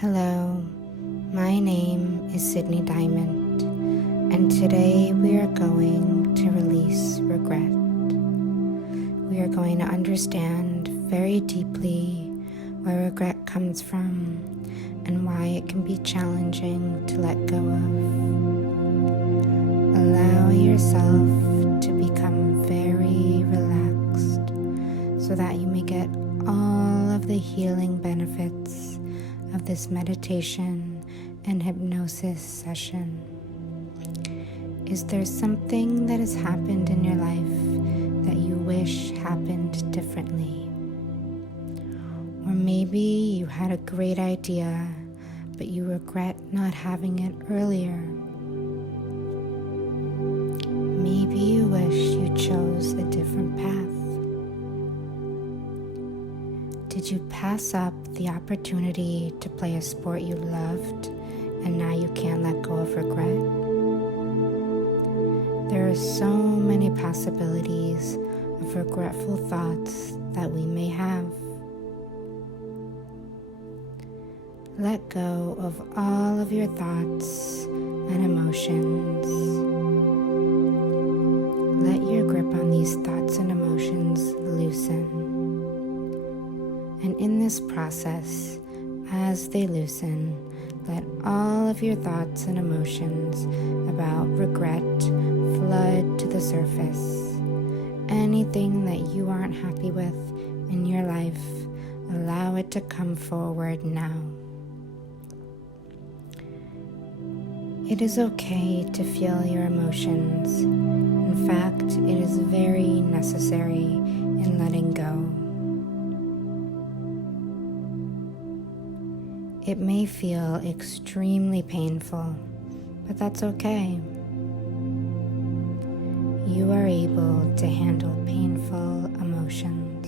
Hello, my name is Sydney Diamond, and today we are going to release regret. We are going to understand very deeply where regret comes from and why it can be challenging to let go of. Allow yourself to become very relaxed so that you may get all of the healing benefits of this meditation and hypnosis session. Is there something that has happened in your life that you wish happened differently? Or maybe you had a great idea, but you regret not having it earlier. Maybe you wish you chose a different path. Did you pass up the opportunity to play a sport you loved and now you can't let go of regret? There are so many possibilities of regretful thoughts that we may have. Let go of all of your thoughts and emotions. Let your grip on these thoughts and emotions loosen. And in this process, as they loosen, let all of your thoughts and emotions about regret flood to the surface. Anything that you aren't happy with in your life, allow it to come forward now. It is okay to feel your emotions. In fact, it is very necessary in letting go. It may feel extremely painful, but that's okay. You are able to handle painful emotions.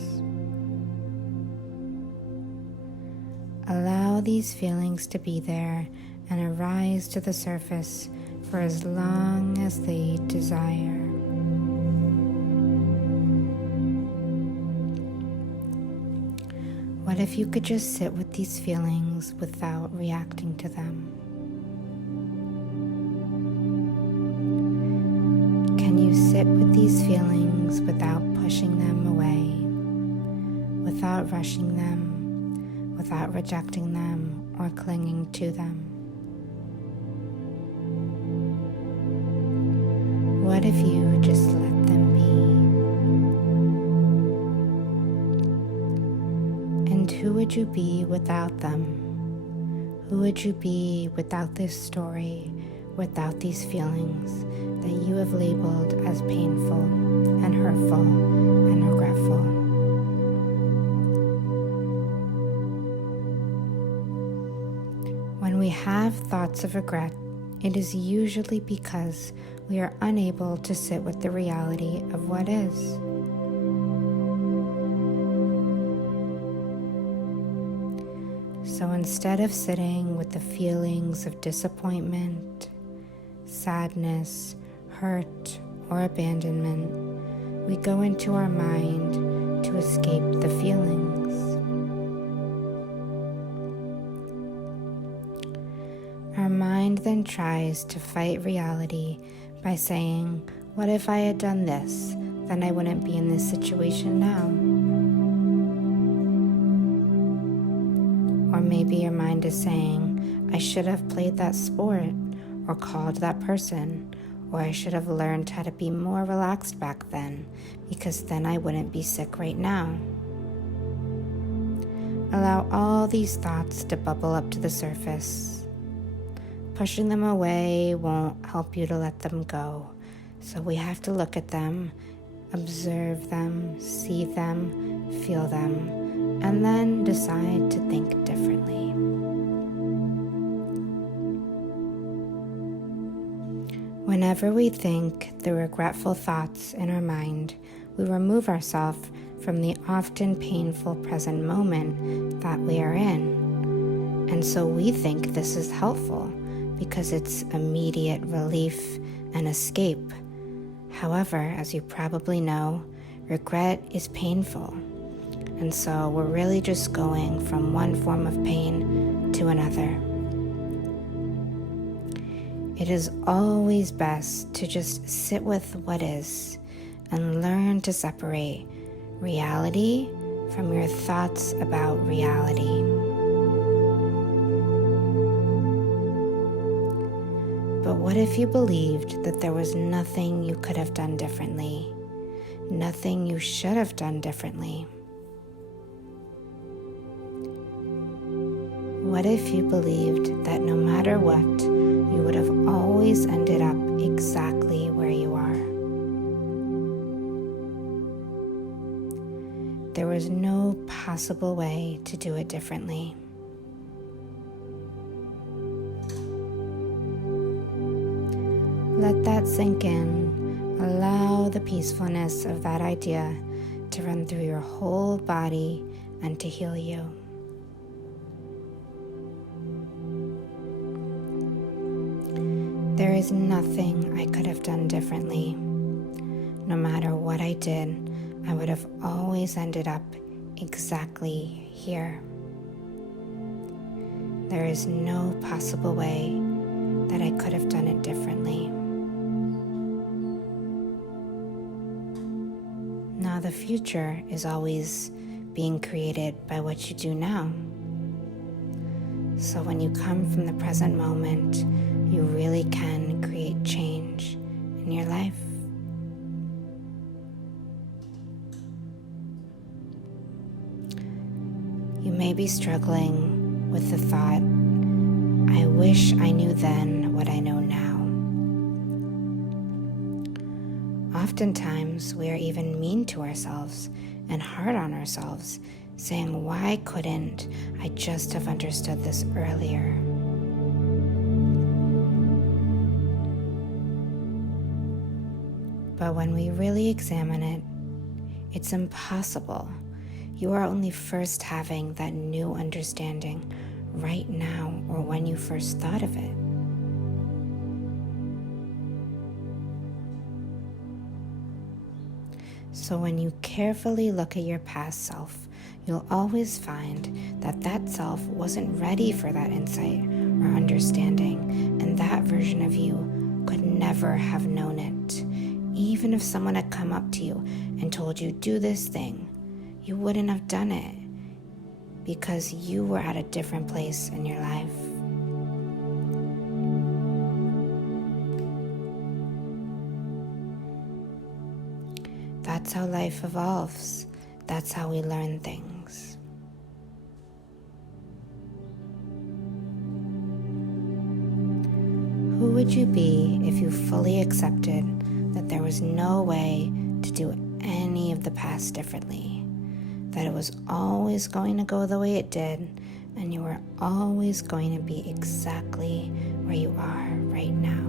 Allow these feelings to be there and arise to the surface for as long as they desire. What if you could just sit with these feelings without reacting to them? Can you sit with these feelings without pushing them away, without rushing them, without rejecting them or clinging to them? What if you just let them be? And who would you be without them? Who would you be without this story, without these feelings that you have labeled as painful and hurtful and regretful? When we have thoughts of regret, it is usually because we are unable to sit with the reality of what is. So instead of sitting with the feelings of disappointment, sadness, hurt, or abandonment, we go into our mind to escape the feelings. Our mind then tries to fight reality by saying, what if I had done this? Then I wouldn't be in this situation now. Or maybe your mind is saying, I should have played that sport, or called that person, or I should have learned how to be more relaxed back then, because then I wouldn't be sick right now. Allow all these thoughts to bubble up to the surface. Pushing them away won't help you to let them go, so we have to look at them, observe them, see them, feel them, and then decide to think differently. Whenever we think the regretful thoughts in our mind, we remove ourselves from the often painful present moment that we are in. And so we think this is helpful because it's immediate relief and escape. However, as you probably know, regret is painful. And so we're really just going from one form of pain to another. It is always best to just sit with what is and learn to separate reality from your thoughts about reality. But what if you believed that there was nothing you could have done differently, nothing you should have done differently? What if you believed that no matter what, you would have always ended up exactly where you are? There was no possible way to do it differently. Let that sink in. Allow the peacefulness of that idea to run through your whole body and to heal you. There is nothing I could have done differently. No matter what I did, I would have always ended up exactly here. There is no possible way that I could have done it differently. Now, the future is always being created by what you do now. So when you come from the present moment, you really can create change in your life. You may be struggling with the thought, I wish I knew then what I know now. Oftentimes, we are even mean to ourselves and hard on ourselves, saying, why couldn't I just have understood this earlier? But when we really examine it, it's impossible. You are only first having that new understanding right now or when you first thought of it. So when you carefully look at your past self, you'll always find that that self wasn't ready for that insight or understanding, and that version of you could never have known it. Even if someone had come up to you and told you, do this thing, you wouldn't have done it because you were at a different place in your life. That's how life evolves. That's how we learn things. Who would you be if you fully accepted that there was no way to do any of the past differently? That it was always going to go the way it did, and you were always going to be exactly where you are right now.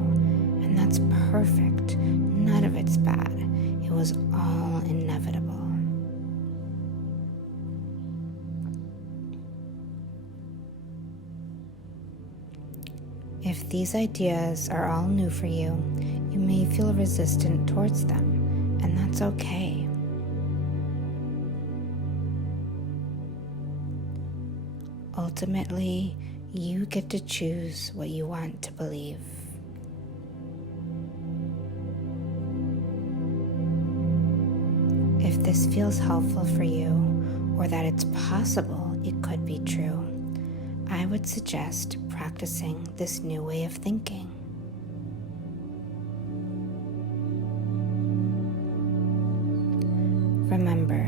And that's perfect. None of it's bad. It was all inevitable. If these ideas are all new for you, you may feel resistant towards them, and that's okay. Ultimately, you get to choose what you want to believe. If this feels helpful for you, or that it's possible it could be true, I would suggest practicing this new way of thinking. Remember,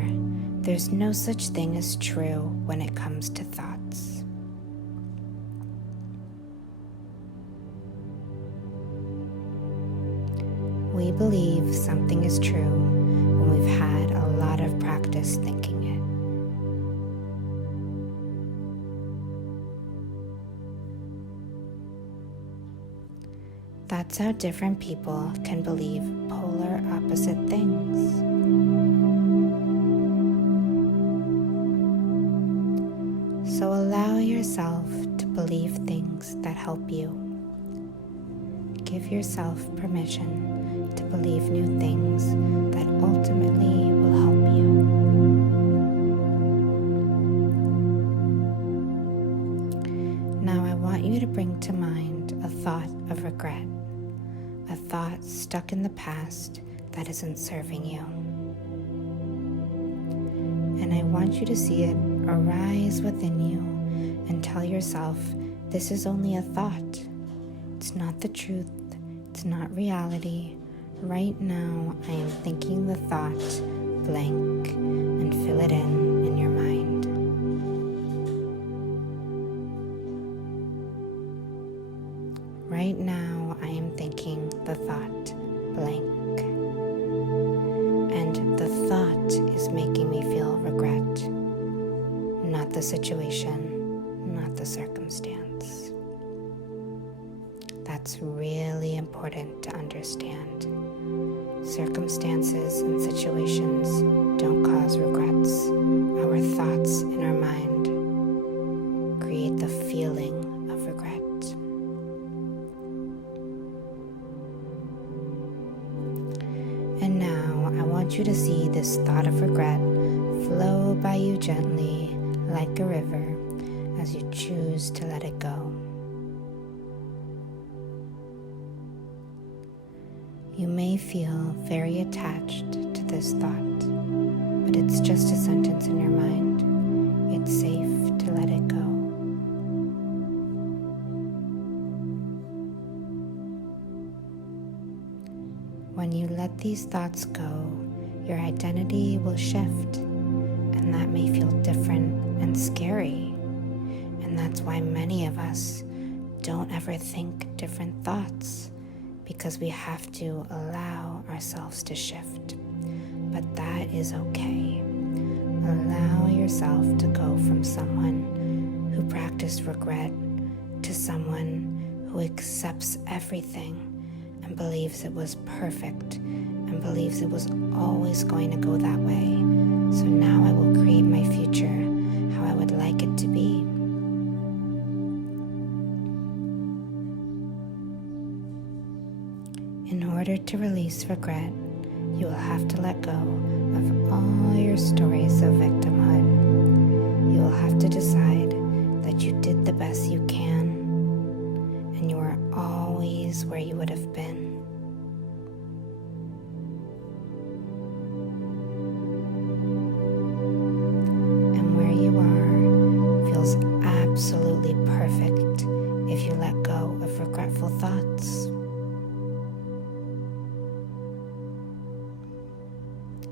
there's no such thing as true when it comes to thoughts. We believe something is true when we've had a lot of practice thinking it. That's how different people can believe polar opposite things. So allow yourself to believe things that help you. Give yourself permission to believe new things that ultimately will help you. you to bring to mind a thought of regret, a thought stuck in the past that isn't serving you. And I want you to see it arise within you and tell yourself, this is only a thought. It's not the truth. It's not reality. Right now, I am thinking the thought blank and fill it in your mind. Right now, I am thinking the thought blank. And the thought is making me feel regret, not the situation, not the circumstance. That's really important to understand. Circumstances and situations don't cause regrets. Our thoughts in our mind create the feeling of regret. And now I want you to see this thought of regret flow by you gently like a river as you choose to let it go. You may feel very attached to this thought, but it's just a sentence in your mind. It's safe to let it go. When you let these thoughts go, your identity will shift, and that may feel different and scary. And that's why many of us don't ever think different thoughts, because we have to allow ourselves to shift. But that is okay. Allow yourself to go from someone who practiced regret to someone who accepts everything and believes it was perfect and believes it was always going to go that way. So now I will create my future how I would like it to be. In order to release regret, you will have to let go of all your stories of victimhood. You will have to decide that you did the best you can, and you are always where you would have been. And where you are feels absolutely perfect if you let go of regretful thoughts.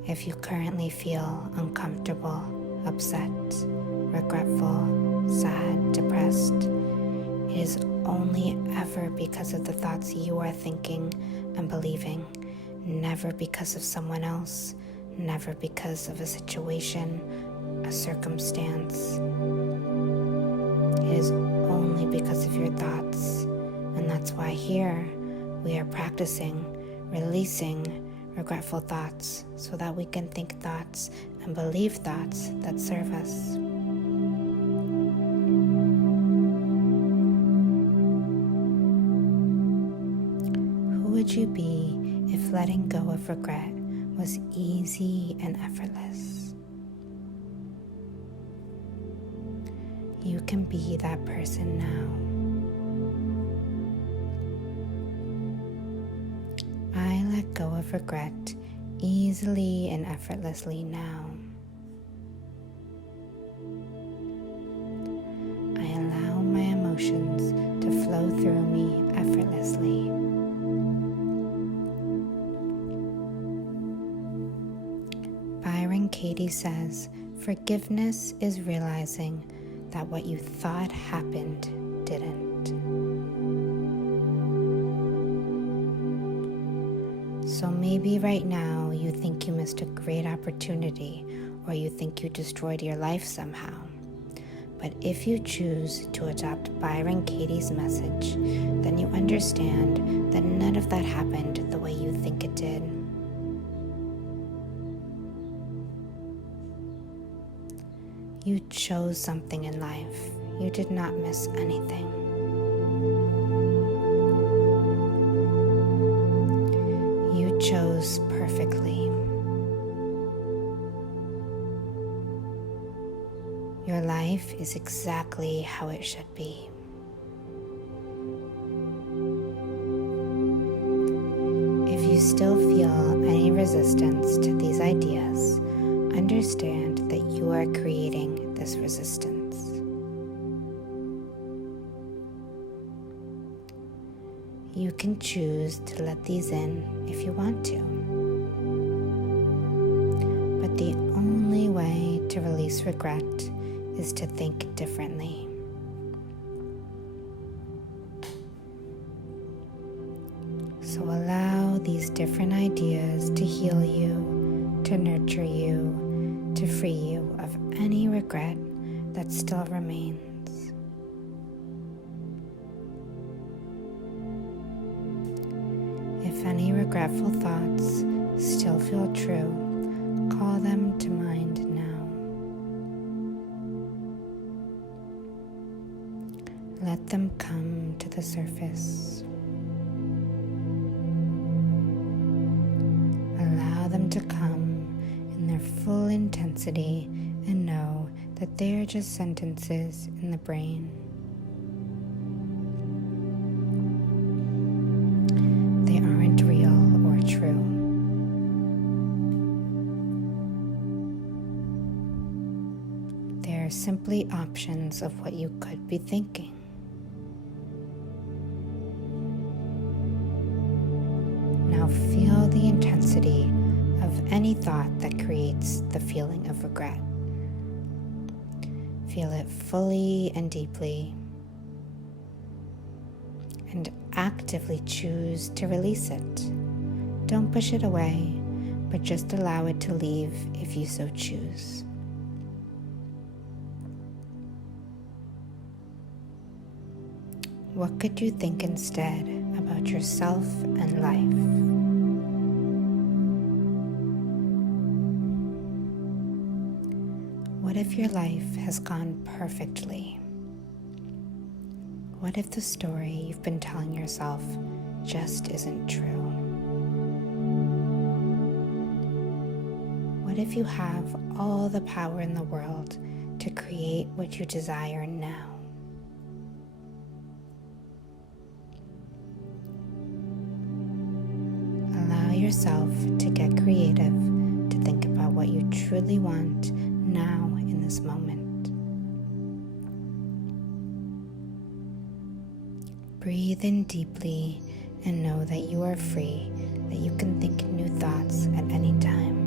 If you currently feel uncomfortable, upset, regretful, sad, depressed, it is only ever because of the thoughts you are thinking and believing, never because of someone else, never because of a situation, a circumstance. It is only because of your thoughts, and that's why here we are practicing releasing regretful thoughts so that we can think thoughts and believe thoughts that serve us. Who would you be if letting go of regret was easy and effortless? You can be that person now. I let go of regret easily and effortlessly now. I allow my emotions to flow through me effortlessly. Byron Katie says, forgiveness is realizing that what you thought happened didn't. So maybe right now you think you missed a great opportunity, or you think you destroyed your life somehow. But if you choose to adopt Byron Katie's message, then you understand that none of that happened the way you think it did. You chose something in life. You did not miss anything. You chose perfectly. Your life is exactly how it should be. you still feel any resistance to these ideas, understand that you are creating this resistance. You can choose to let these in if you want to. But the only way to release regret is to think differently. So allow these different ideas to heal you, to nurture you, to free you of any regret that still remains. If any regretful thoughts still feel true, call them to mind now. Let them come to the surface. Allow them to come in their full intensity and know that they are just sentences in the brain. They aren't real or true. They're simply options of what you could be thinking. Now feel the intensity of any thought that creates the feeling of regret. Feel it fully and deeply, and actively choose to release it. Don't push it away, but just allow it to leave if you so choose. What could you think instead about yourself and life? What if your life has gone perfectly? What if the story you've been telling yourself just isn't true? What if you have all the power in the world to create what you desire now? Allow yourself to get creative, to think about what you truly want now in this moment. Breathe in deeply and know that you are free, that you can think new thoughts at any time.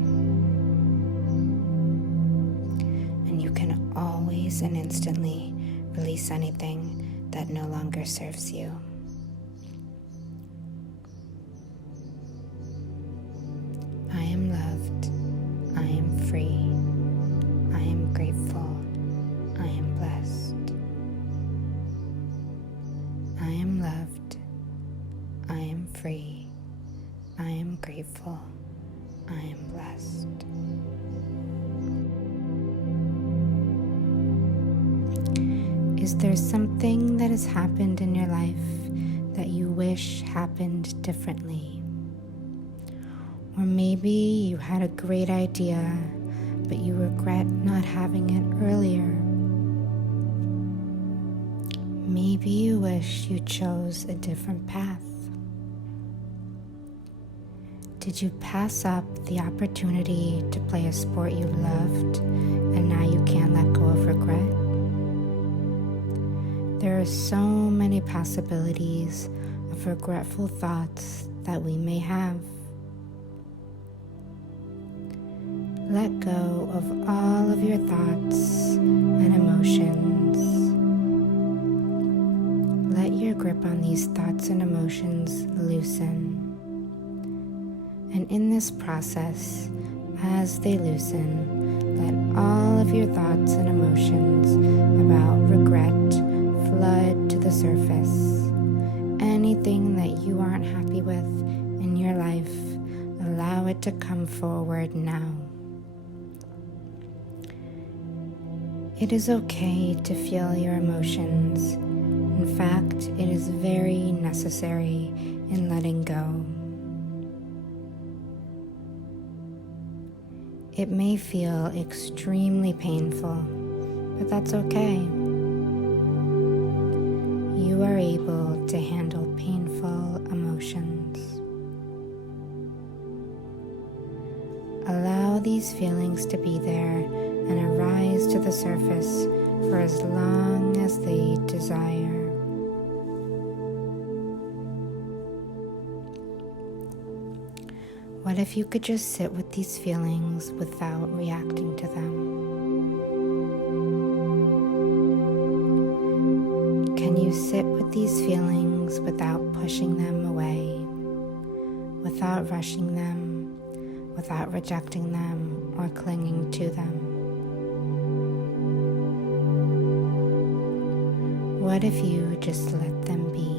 And you can always and instantly release anything that no longer serves you. I am loved. I am free. I am grateful. I am blessed. I am loved. I am free. I am grateful. I am blessed. Is there something that has happened in your life that you wish happened differently? Or maybe you had a great idea, but you regret not having it earlier. Maybe you wish you chose a different path. Did you pass up the opportunity to play a sport you loved and now you can't let go of regret? There are so many possibilities of regretful thoughts that we may have. Let go of all of your thoughts and emotions. Let your grip on these thoughts and emotions loosen. And in this process, as they loosen, let all of your thoughts and emotions about regret flood to the surface. Anything that you aren't happy with in your life, allow it to come forward now. It is okay to feel your emotions. In fact, it is very necessary in letting go. It may feel extremely painful, but that's okay. You are able to handle painful emotions. these feelings to be there and arise to the surface for as long as they desire. What if you could just sit with these feelings without reacting to them? Can you sit with these feelings without pushing them away, without rushing them, without rejecting them or clinging to them? What if you just let them be?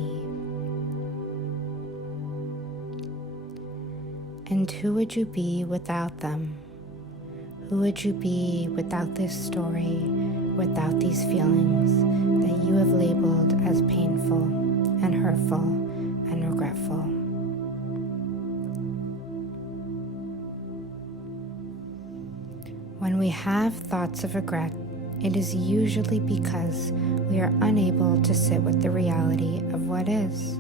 And who would you be without them? Who would you be without this story, without these feelings that you have labeled as painful and hurtful and regretful? When we have thoughts of regret, it is usually because we are unable to sit with the reality of what is.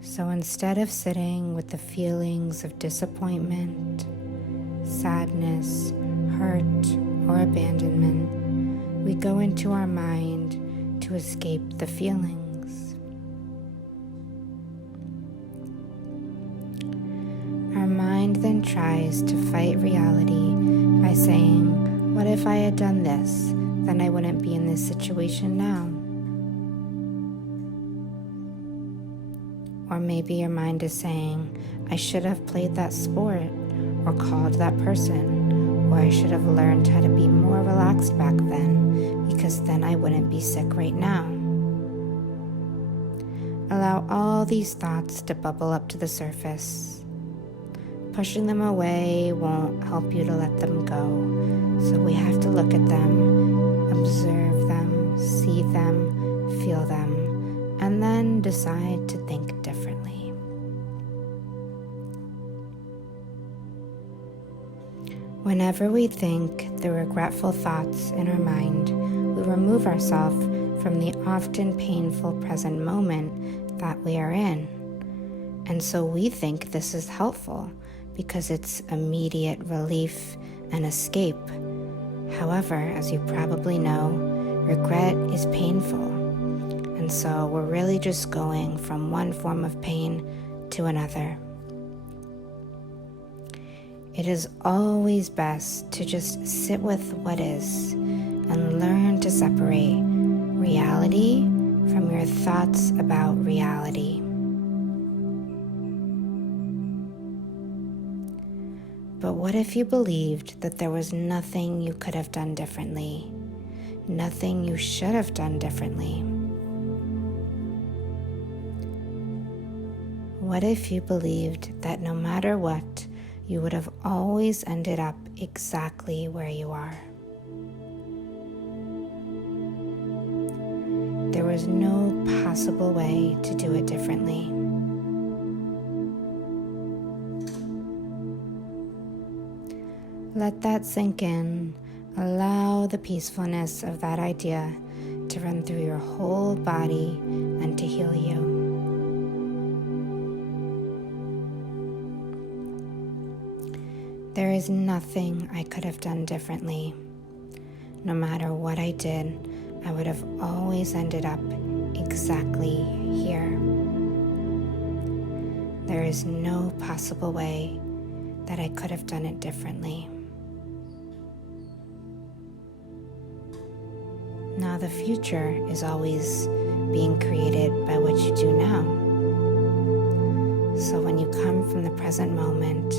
So instead of sitting with the feelings of disappointment, sadness, hurt, or abandonment, we go into our mind to escape the feelings. Our mind then tries to fight reality by saying, what if I had done this? Then I wouldn't be in this situation now. Or maybe your mind is saying, I should have played that sport, or called that person, or I should have learned how to be more relaxed back then, because then I wouldn't be sick right now. Allow all these thoughts to bubble up to the surface. Pushing them away won't help you to let them go, so we have to look at them, observe them, see them, feel them, and then decide to think differently. Whenever we think the regretful thoughts in our mind, we remove ourselves from the often painful present moment that we are in. And so we think this is helpful because it's immediate relief and escape. However, as you probably know, regret is painful. And so we're really just going from one form of pain to another. It is always best to just sit with what is and learn to separate reality from your thoughts about reality. But what if you believed that there was nothing you could have done differently, nothing you should have done differently? What if you believed that no matter what, you would have always ended up exactly where you are? There was no possible way to do it differently. Let that sink in. Allow the peacefulness of that idea to run through your whole body and to heal you. There is nothing I could have done differently. No matter what I did, I would have always ended up exactly here. There is no possible way that I could have done it differently. Now the future is always being created by what you do now. So when you come from the present moment,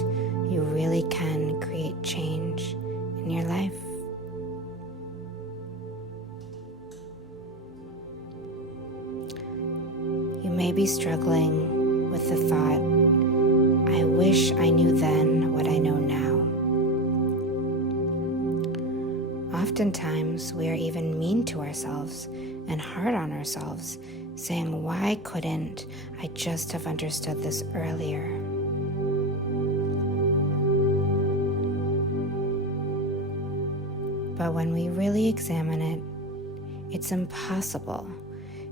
you really can create change in your life. You may be struggling with the thought, I wish I knew then what I know now. Oftentimes, we are even mean to ourselves and hard on ourselves, saying, why couldn't I just have understood this earlier? But when we really examine it, it's impossible,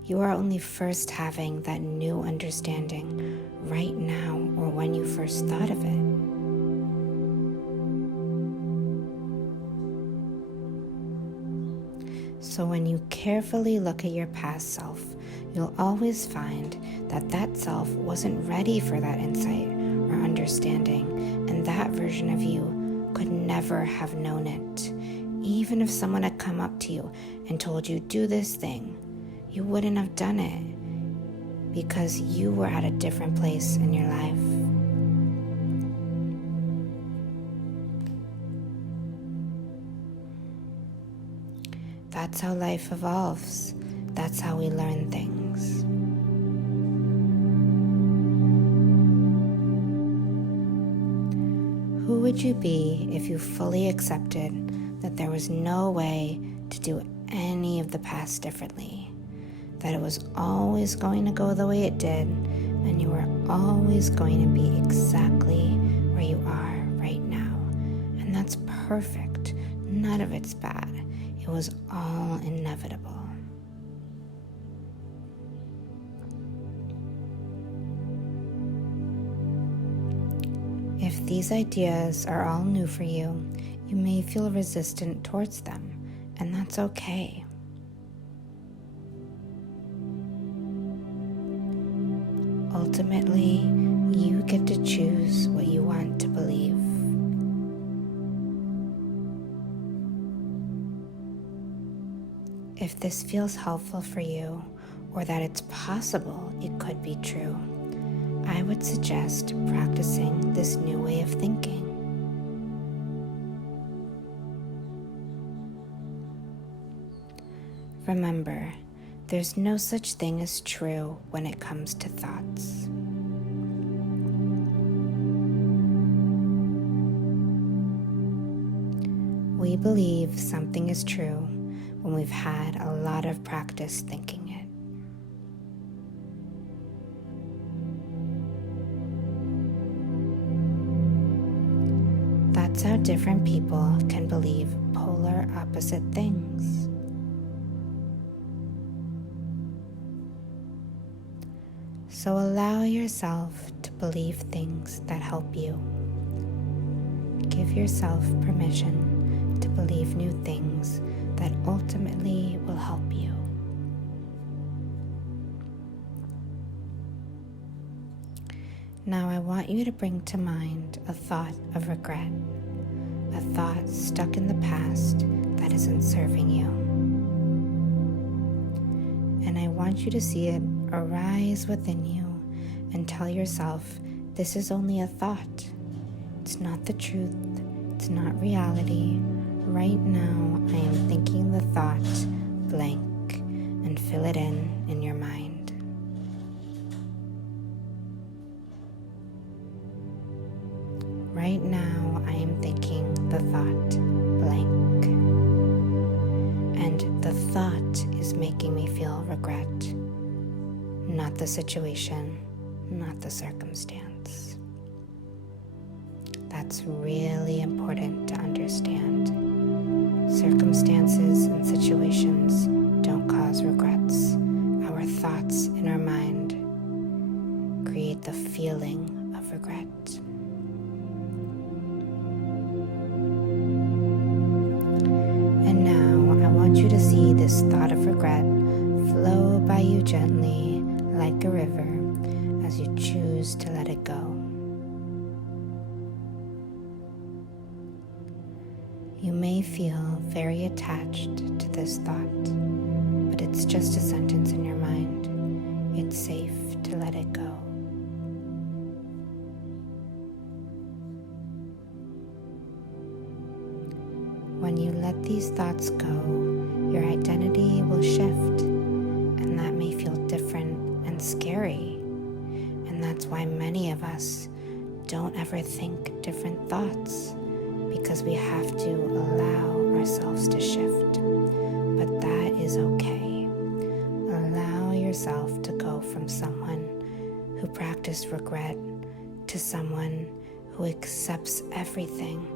You are only first having that new understanding right now or when you first thought of it. So when you carefully look at your past self, you'll always find that that self wasn't ready for that insight or understanding, and that version of you could never have known it. Even if someone had come up to you and told you, do this thing, you wouldn't have done it because you were at a different place in your life. That's how life evolves. That's how we learn things. Who would you be if you fully accepted that there was no way to do any of the past differently? That it was always going to go the way it did, and you were always going to be exactly where you are right now. And that's perfect. None of it's bad. It was all inevitable. If these ideas are all new for you, you may feel resistant towards them, and that's okay. Ultimately, you get to choose what you want to believe. If this feels helpful for you, or that it's possible it could be true, I would suggest practicing this new way of thinking. Remember, there's no such thing as true when it comes to thoughts. We believe something is true when we've had a lot of practice thinking it. That's how different people can believe polar opposite things. So allow yourself to believe things that help you. Give yourself permission to believe new things that ultimately will help you. Now I want you to bring to mind a thought of regret, a thought stuck in the past that isn't serving you. And I want you to see it arise within you and tell yourself, this is only a thought. It's not the truth. It's not reality. Right now, I am thinking the thought blank, and fill it in your mind. Right now, I am thinking the thought blank, and the thought is making me feel regret, not the situation, not the circumstance. That's really important to understand. Circumstances and situations don't cause regrets. Our thoughts in our mind create the feeling of regret. And now I want you to see this thought of regret flow by you gently like a river as you choose to let it go. You may feel very attached to this thought, but it's just a sentence in your mind. It's safe to let it go. When you let these thoughts go, your identity will shift, and that may feel different and scary. And that's why many of us don't ever think different thoughts, because we have to allow ourselves to shift. But that is okay. Allow yourself to go from someone who practiced regret to someone who accepts everything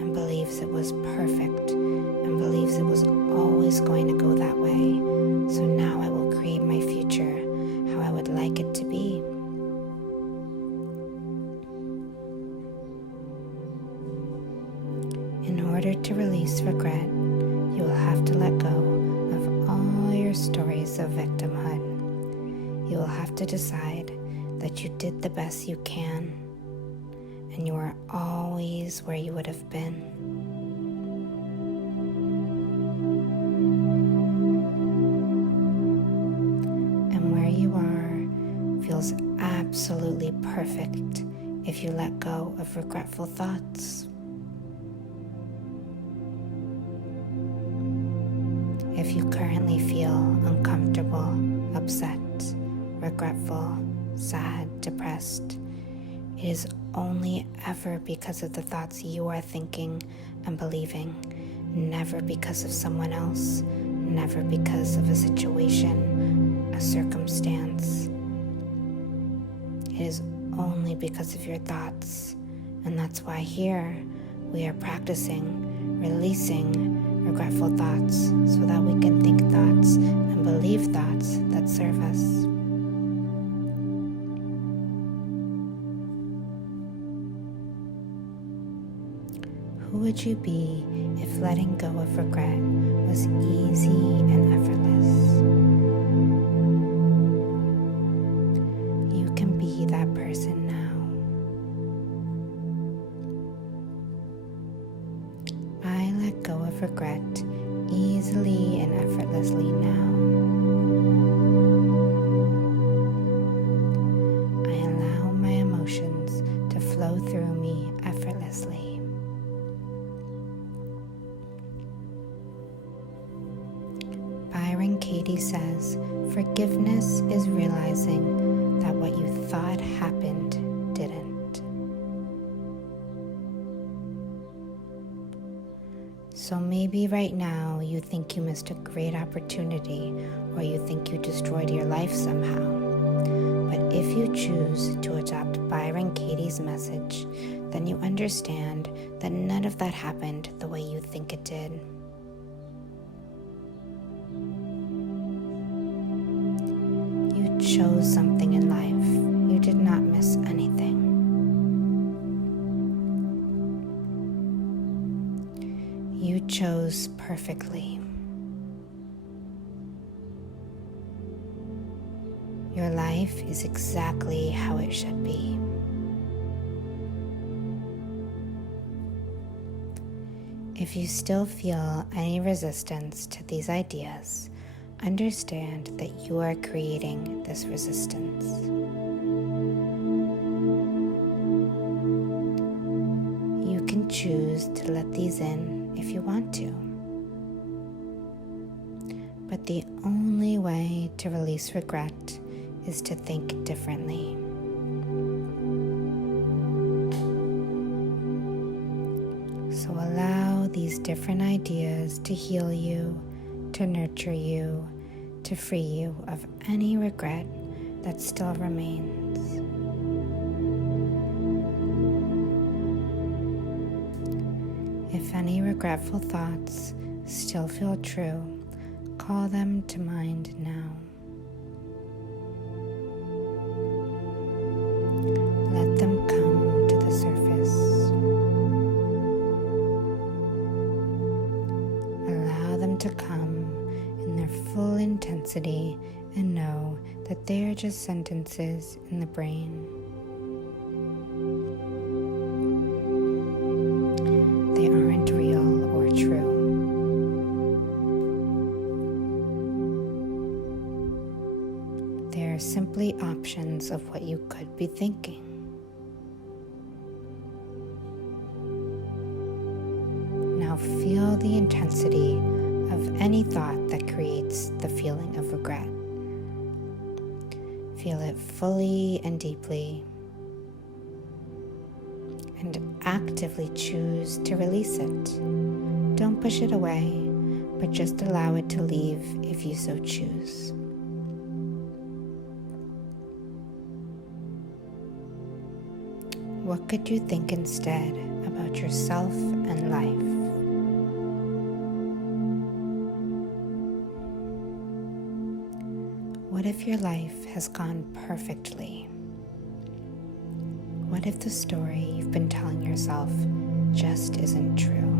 and believes it was perfect and believes it was always going to go that way. So now I will create my meant to be. In order to release regret, you will have to let go of all your stories of victimhood. You will have to decide that you did the best you can, and you are always where you would have been. And where you are feels absolutely perfect if you let go of regretful thoughts. If you currently feel uncomfortable, upset, regretful, sad, depressed, it is only ever because of the thoughts you are thinking and believing, never because of someone else, never because of a situation, a circumstance. It is only because of your thoughts, and that's why here we are practicing releasing regretful thoughts so that we can think thoughts and believe thoughts that serve us. Who would you be if letting go of regret was easy and effortless? You can be that person now. I let go of regret easily and effortlessly now. I allow my emotions to flow through me effortlessly. Byron Katie says, forgiveness is realizing that what you thought happened didn't. So maybe right now you think you missed a great opportunity, or you think you destroyed your life somehow. But if you choose to adopt Byron Katie's message, then you understand that none of that happened the way you think it did. You chose something in life. You did not miss anything. You chose perfectly. Your life is exactly how it should be. If you still feel any resistance to these ideas, understand that you are creating this resistance. You can choose to let these in if you want to. But the only way to release regret is to think differently. So allow these different ideas to heal you, to nurture you, to free you of any regret that still remains. If any regretful thoughts still feel true, call them to mind now. Let them come to the surface. Allow them to come in their full intensity and know that they are just sentences in the brain. They aren't real or true. They are simply options of what you could be thinking. Now feel the intensity of any thought that creates the feeling of regret. Feel it fully and deeply, and actively choose to release it. Don't push it away, but just allow it to leave if you so choose. What could you think instead about yourself and life? What if your life has gone perfectly? What if the story you've been telling yourself just isn't true?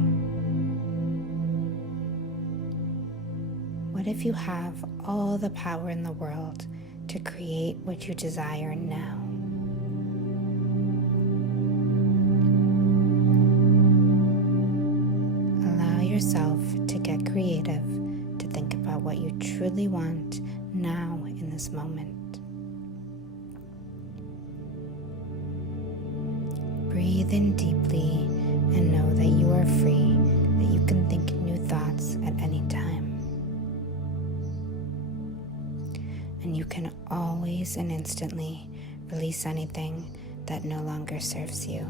What if you have all the power in the world to create what you desire now? Allow yourself to get creative, to think about what you truly want now in this moment. Breathe in deeply and know that you are free, that you can think new thoughts at any time. And you can always and instantly release anything that no longer serves you.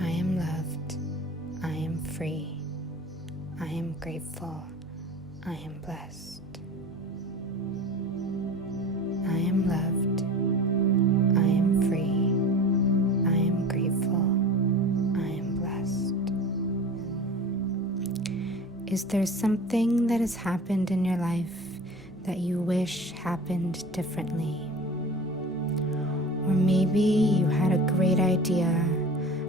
I am loved. I am free. I am grateful. I am blessed. I am loved. I am free. I am grateful. I am blessed. Is there something that has happened in your life that you wish happened differently? Or maybe you had a great idea,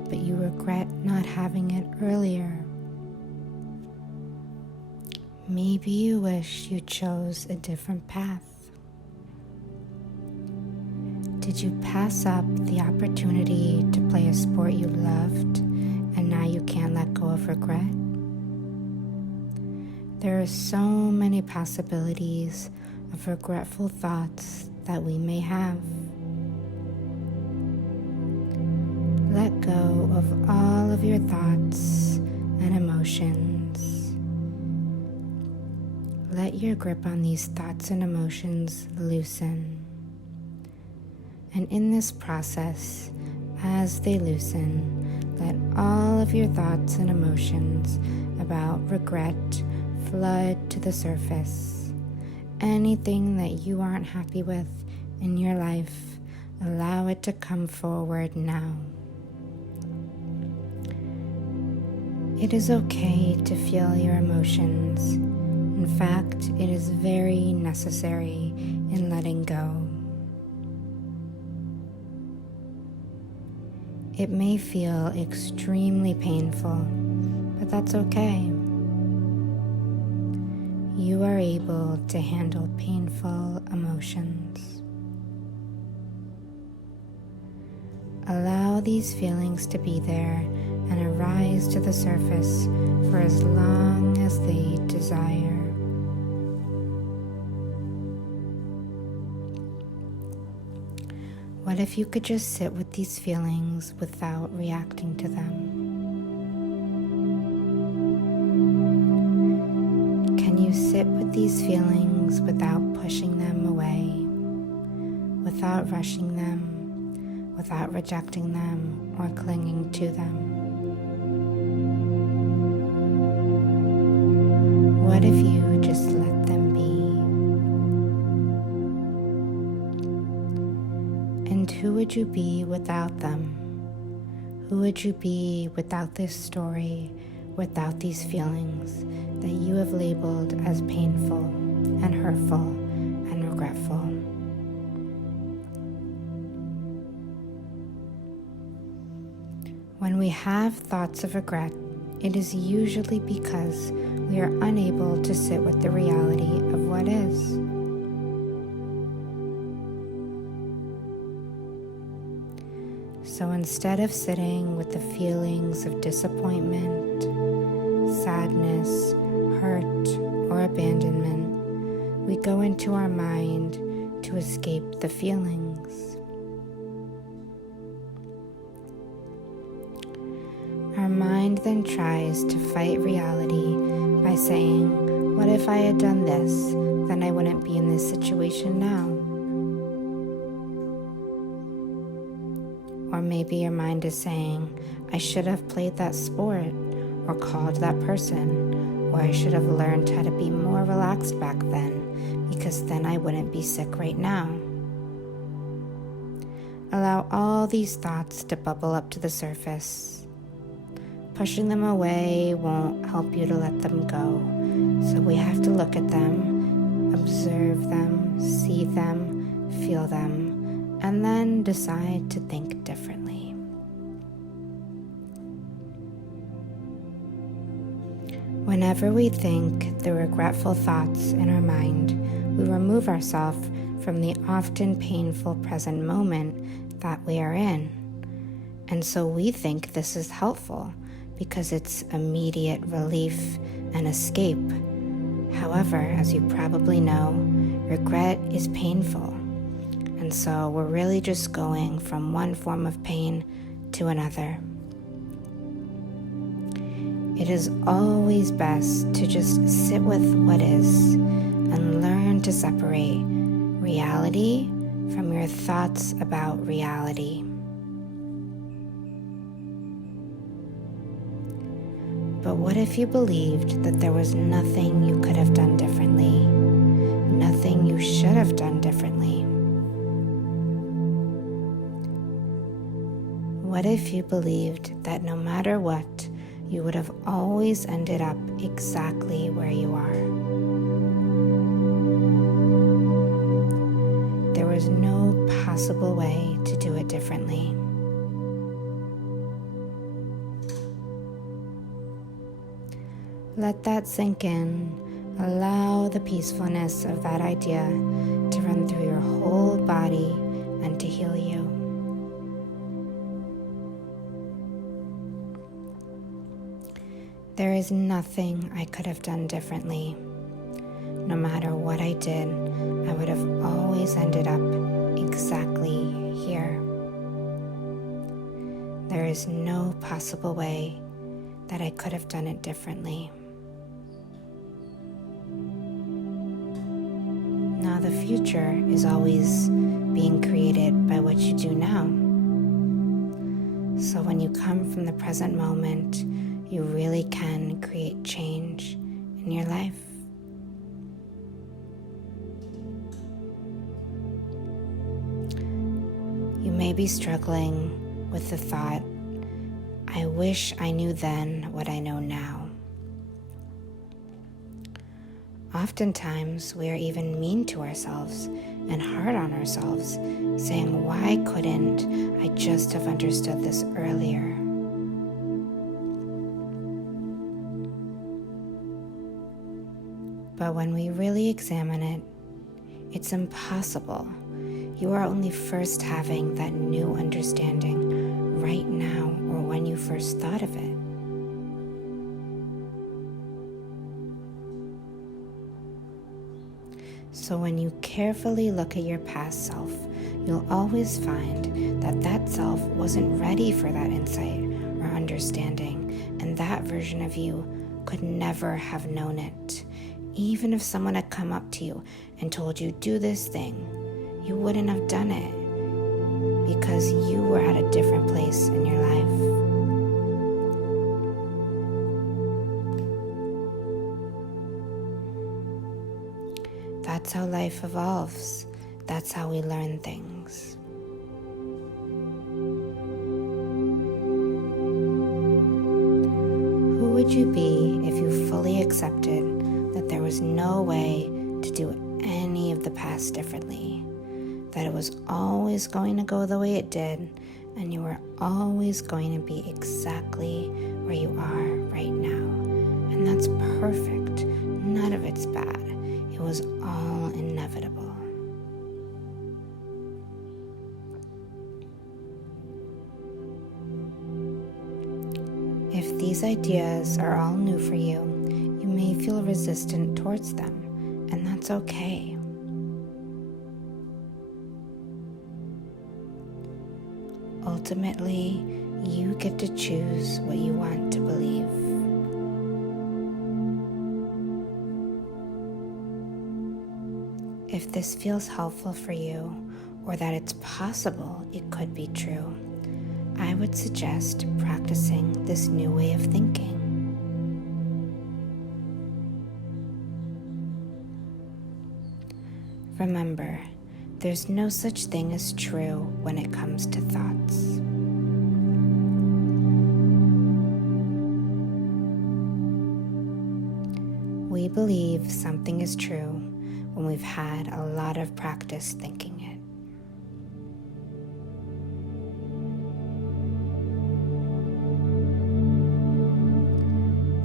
but you regret not having it earlier. Maybe you wish you chose a different path. Did you pass up the opportunity to play a sport you loved and now you can't let go of regret? There are so many possibilities of regretful thoughts that we may have. Let go of all of your thoughts and emotions. Let your grip on these thoughts and emotions loosen. And in this process, as they loosen, let all of your thoughts and emotions about regret flood to the surface. Anything that you aren't happy with in your life, allow it to come forward now. It is okay to feel your emotions. In fact, it is very necessary in letting go. It may feel extremely painful, but that's okay. You are able to handle painful emotions. Allow these feelings to be there and arise to the surface for as long as they desire. What if you could just sit with these feelings without reacting to them? Can you sit with these feelings without pushing them away, without rushing them, without rejecting them or clinging to them? What if you just let them be? And who would you be without them? Who would you be without this story, without these feelings that you have labeled as painful and hurtful and regretful? When we have thoughts of regret, it is usually because we are unable to sit with the reality of what is. So instead of sitting with the feelings of disappointment, sadness, hurt, or abandonment, we go into our mind to escape the feelings. Our mind then tries to fight reality by saying, what if I had done this? Then I wouldn't be in this situation now. Or maybe your mind is saying, I should have played that sport, or called that person, or I should have learned how to be more relaxed back then, because then I wouldn't be sick right now. Allow all these thoughts to bubble up to the surface. pushing them away won't help you to let them go. So we have to look at them, observe them, see them, feel them, and then decide to think differently. Whenever we think the regretful thoughts in our mind, we remove ourselves from the often painful present moment that we are in. And so we think this is helpful because it's immediate relief and escape. However, as you probably know, regret is painful. And so we're really just going from one form of pain to another. It is always best to just sit with what is and learn to separate reality from your thoughts about reality. But what if you believed that there was nothing you could have done differently, nothing you should have done differently? What if you believed that no matter what, you would have always ended up exactly where you are? There was no possible way to do it differently. Let that sink in. Allow the peacefulness of that idea to run through your whole body and to heal you. There is nothing I could have done differently. No matter what I did, I would have always ended up exactly here. There is no possible way that I could have done it differently. Now the future is always being created by what you do now. So when you come from the present moment, you really can create change in your life. You may be struggling with the thought, I wish I knew then what I know now. Oftentimes, we are even mean to ourselves and hard on ourselves, saying, why couldn't I just have understood this earlier? But when we really examine it, it's impossible. You are only first having that new understanding right now or when you first thought of it. So when you carefully look at your past self, you'll always find that that self wasn't ready for that insight or understanding, and that version of you could never have known it. Even if someone had come up to you and told you, do this thing, you wouldn't have done it because you were at a different place in your life. That's how life evolves. That's how we learn things. Who would you be if you fully accepted that there was no way to do any of the past differently? That it was always going to go the way it did, and you were always going to be exactly where you are right now. And that's perfect. None of it's bad. It was all inevitable. If these ideas are all new for you, you may feel resistant towards them, and that's okay. Ultimately, you get to choose what you want to believe. If this feels helpful for you, or that it's possible it could be true, I would suggest practicing this new way of thinking. Remember, there's no such thing as true when it comes to thoughts. only believe something is true when we've had a lot of practice thinking it.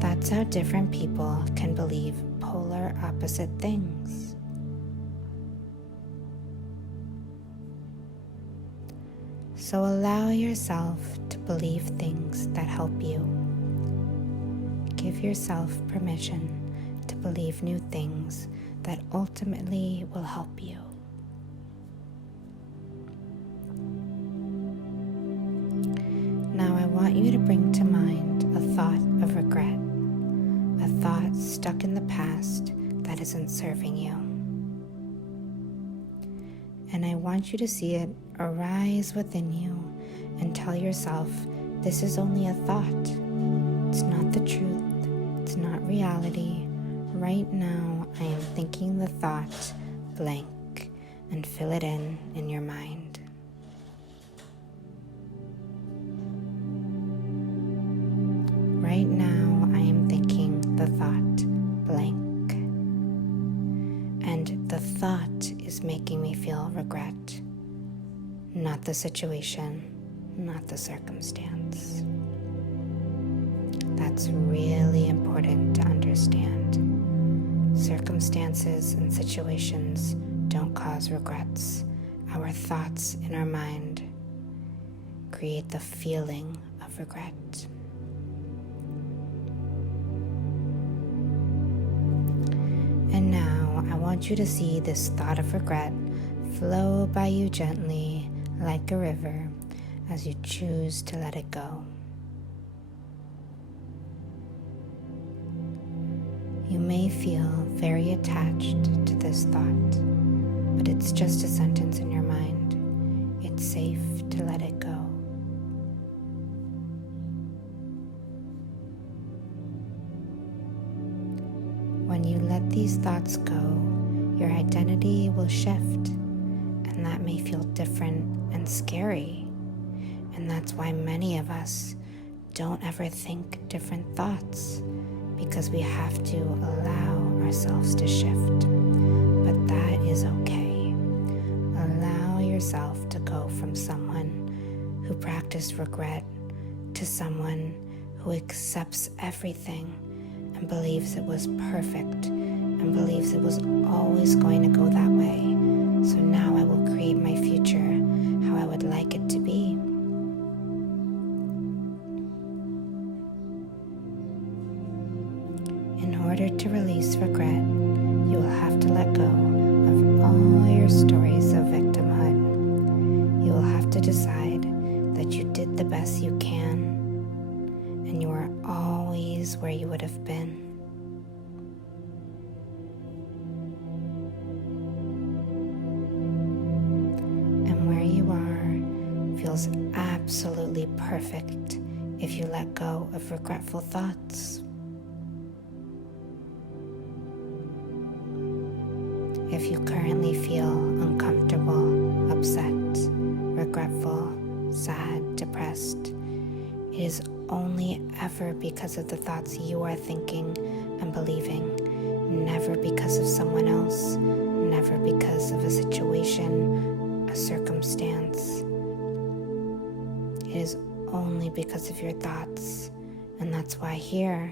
That's how different people can believe polar opposite things. So allow yourself to believe things that help you. Give yourself permission to believe new things that ultimately will help you. Now I want you to bring to mind a thought of regret, a thought stuck in the past that isn't serving you. And I want you to see it arise within you and tell yourself, this is only a thought. It's not the truth. It's not reality. Right now, I am thinking the thought blank, and fill it in your mind. Right now, I am thinking the thought blank. And the thought is making me feel regret, not the situation, not the circumstance. That's really important to understand. Circumstances and situations don't cause regrets. Our thoughts in our mind create the feeling of regret. And now I want you to see this thought of regret flow by you gently like a river as you choose to let it go. You may feel very attached to this thought, but it's just a sentence in your mind. It's safe to let it go. When you let these thoughts go, your identity will shift, and that may feel different and scary. And that's why many of us don't ever think different thoughts, because we have to allow ourselves to shift. But that is okay. Allow yourself to go from someone who practiced regret to someone who accepts everything and believes it was perfect and believes it was always going to go that way. So now I will create my future how I would like it to be. In order to release regret, you will have to let go of all your stories of victimhood. You will have to decide that you did the best you can, and you are always where you would have been. And where you are feels absolutely perfect if you let go of regretful thoughts. If you currently feel uncomfortable, upset, regretful, sad, depressed, it is only ever because of the thoughts you are thinking and believing, never because of someone else, never because of a situation, a circumstance. It is only because of your thoughts, and that's why here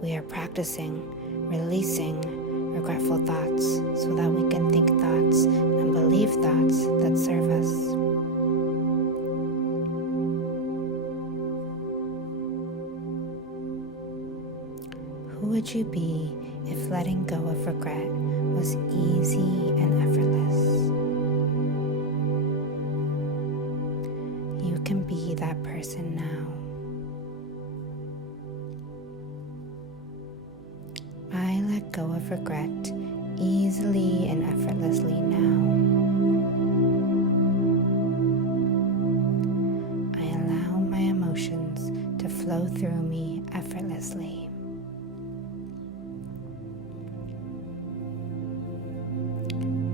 we are practicing releasing regretful thoughts so that we can think thoughts and believe thoughts that serve us. Who would you be if letting go of regret was easy and effortless? You can be that person now. I let go of regret easily and effortlessly now. I allow my emotions to flow through me effortlessly.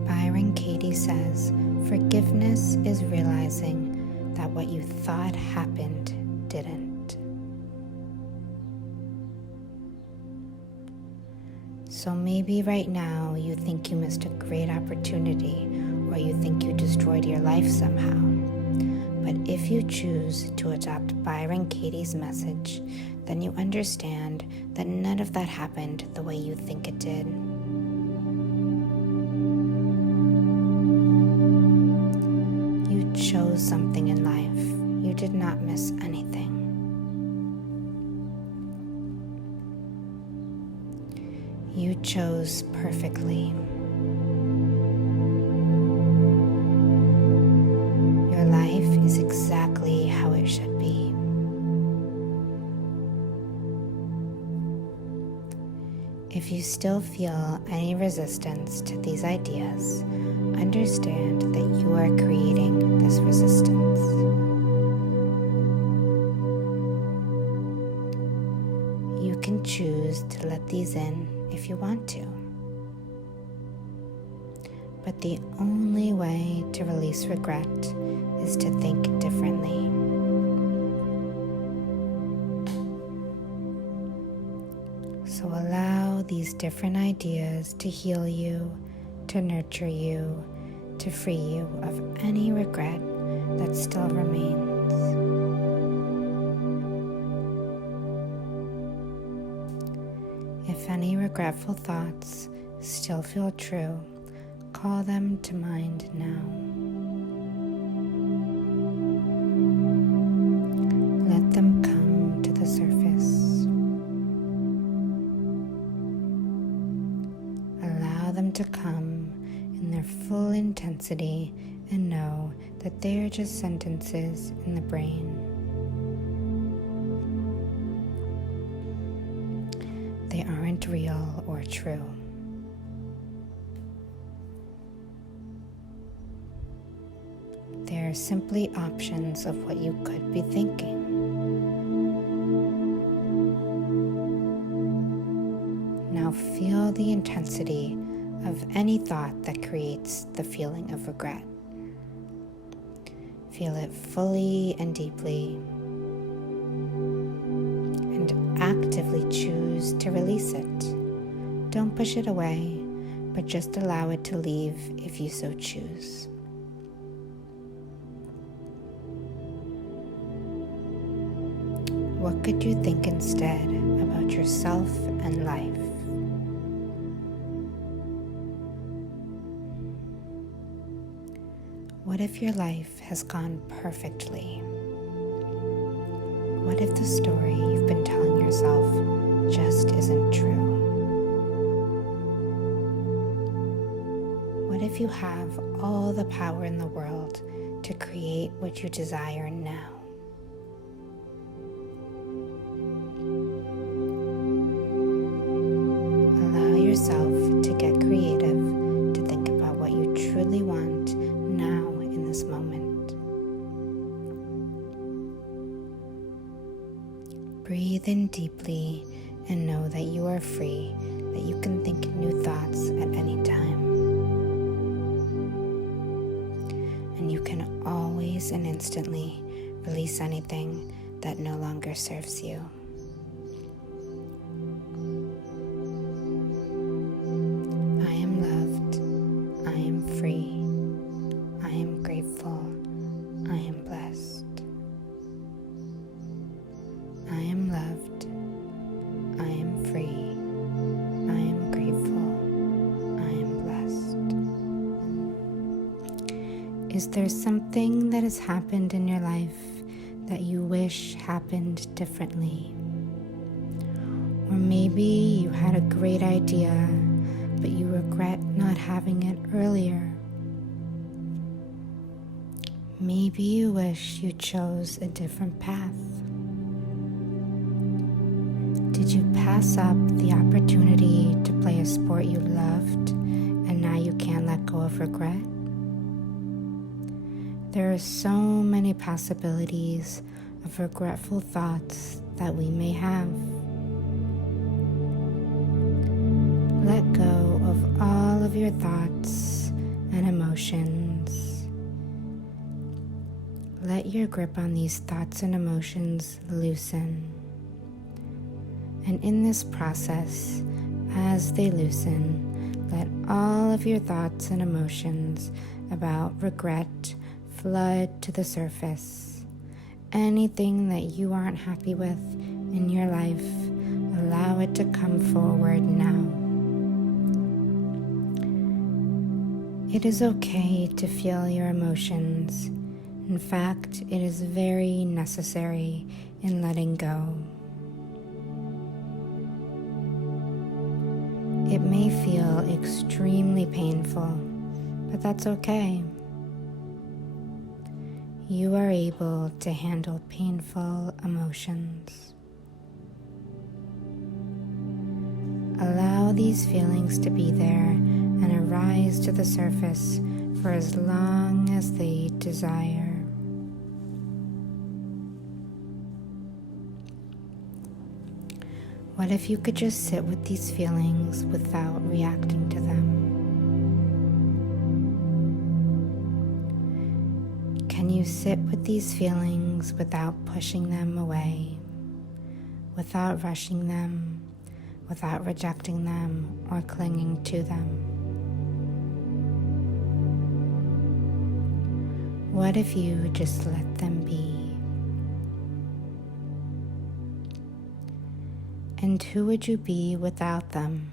Byron Katie says, forgiveness is realizing that what you thought happened didn't. So maybe right now you think you missed a great opportunity, or you think you destroyed your life somehow. But if you choose to adopt Byron Katie's message, then you understand that none of that happened the way you think it did. You chose something in life. You did not miss anything. You chose perfectly. Your life is exactly how it should be. If you still feel any resistance to these ideas, understand that you are creating this resistance. You can choose to let these in if you want to. But the only way to release regret is to think differently. So allow these different ideas to heal you, to nurture you, to free you of any regret that still remains. If any regretful thoughts still feel true, call them to mind now. Let them come to the surface. Allow them to come in their full intensity and know that they are just sentences in the brain. They aren't real or true. They're simply options of what you could be thinking. Now feel the intensity of any thought that creates the feeling of regret. Feel it fully and deeply, and actively choose to release it. Don't push it away, but just allow it to leave if you so choose. What could you think instead about yourself and life? What if your life has gone perfectly? What if the story you've been telling yourself just isn't true? What if you have all the power in the world to create what you desire now? Allow yourself to get creative, to think about what you truly want now in this moment. Breathe in deeply and know that you are free, that you can think new thoughts at any time. And you can always and instantly release anything that no longer serves you. I am loved. I am free. I am grateful. I am blessed. I am loved. I am free. I am grateful. I am blessed. Is there something that has happened in your life that you wish happened differently? Or maybe you had a great idea, but you regret not having it earlier. Maybe you wish you chose a different path. Did you pass up the opportunity to play a sport you loved and now you can't let go of regret? There are so many possibilities of regretful thoughts that we may have. Let go of all of your thoughts and emotions. Let your grip on these thoughts and emotions loosen. And in this process, As they loosen, let all of your thoughts and emotions about regret flood to the surface. Anything that you aren't happy with in your life, allow it to come forward now. It is okay to feel your emotions. In fact, it is very necessary in letting go. It may feel extremely painful, but that's okay. You are able to handle painful emotions. Allow these feelings to be there and arise to the surface for as long as they desire. What if you could just sit with these feelings without reacting to them? Can you sit with these feelings without pushing them away, without rushing them, without rejecting them or clinging to them? What if you just let them be? And who would you be without them?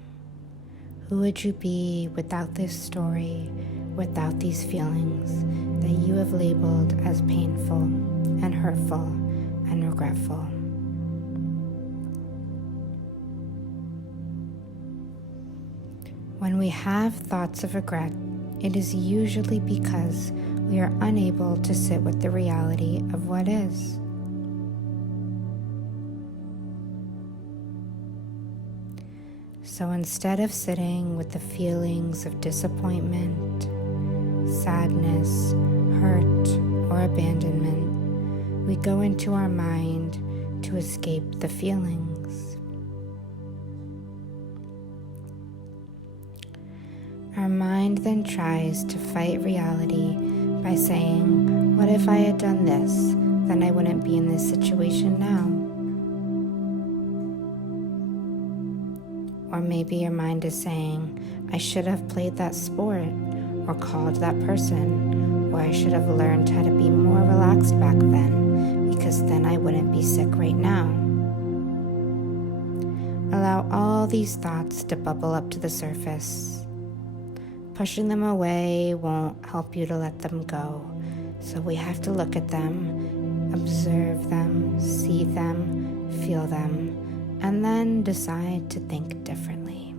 Who would you be without this story, without these feelings that you have labeled as painful and hurtful and regretful? When we have thoughts of regret, it is usually because we are unable to sit with the reality of what is. So instead of sitting with the feelings of disappointment, sadness, hurt, or abandonment, we go into our mind to escape the feelings. Our mind then tries to fight reality by saying, what if I had done this? Then I wouldn't be in this situation now. Or maybe your mind is saying, I should have played that sport, or called that person, or I should have learned how to be more relaxed back then, because then I wouldn't be sick right now. Allow all these thoughts to bubble up to the surface. Pushing them away won't help you to let them go, so we have to look at them, observe them, see them, feel them, and then decide to think differently.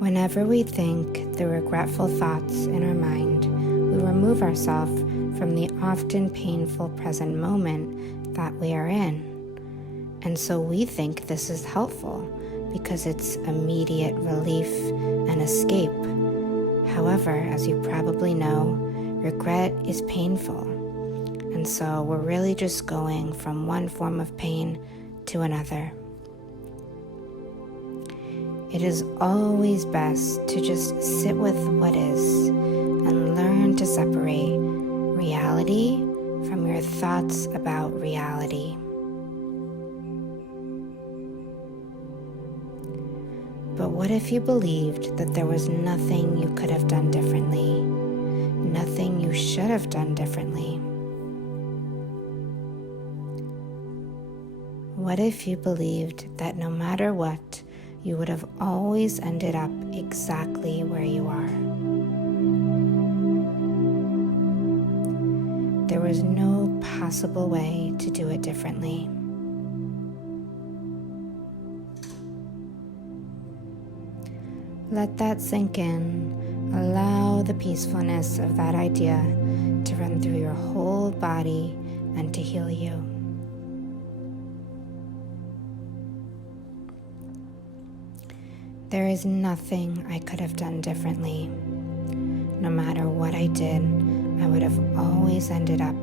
Whenever we think the regretful thoughts in our mind, we remove ourselves from the often painful present moment that we are in. And so we think this is helpful because it's immediate relief and escape. However, as you probably know, regret is painful. And so we're really just going from one form of pain to another. It is always best to just sit with what is and learn to separate reality from your thoughts about reality. But what if you believed that there was nothing you could have done differently, nothing you should have done differently? What if you believed that no matter what, you would have always ended up exactly where you are? There was no possible way to do it differently. Let that sink in. Allow the peacefulness of that idea to run through your whole body and to heal you. There is nothing I could have done differently. No matter what I did, I would have always ended up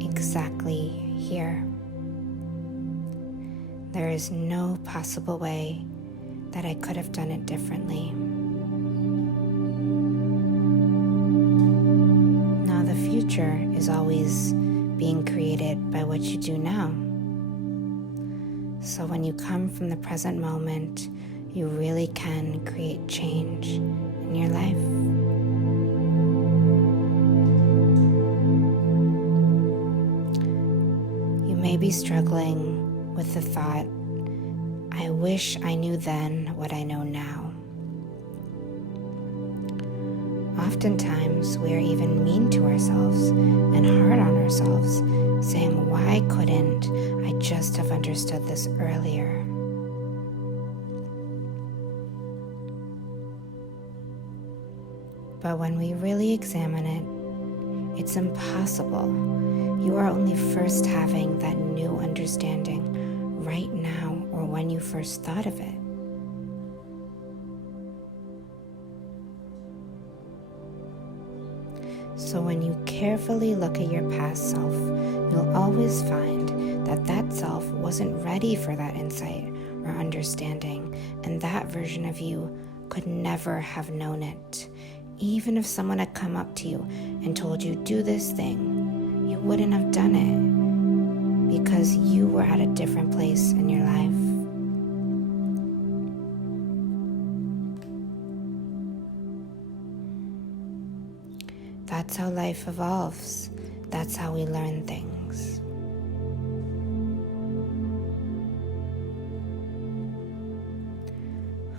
exactly here. There is no possible way that I could have done it differently. Now the future is always being created by what you do now. So when you come from the present moment, you really can create change in your life. You may be struggling with the thought, I wish I knew then what I know now. Oftentimes, we are even mean to ourselves and hard on ourselves, saying, why couldn't I just have understood this earlier? But when we really examine it, it's impossible. You are only first having that new understanding right now or when you first thought of it. So when you carefully look at your past self, you'll always find that that self wasn't ready for that insight or understanding, and that version of you could never have known it. Even if someone had come up to you and told you, do this thing, you wouldn't have done it because you were at a different place in your life. That's how life evolves. That's how we learn things.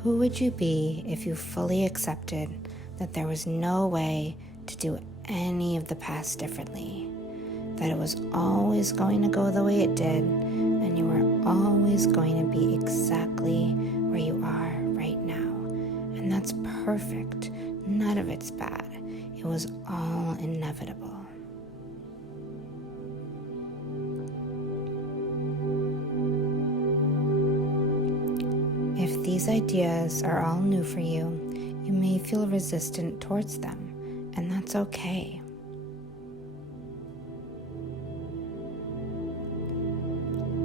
Who would you be if you fully accepted that there was no way to do any of the past differently? That it was always going to go the way it did, and you were always going to be exactly where you are right now. And that's perfect. None of it's bad. It was all inevitable. If these ideas are all new for you, you may feel resistant towards them, and that's okay.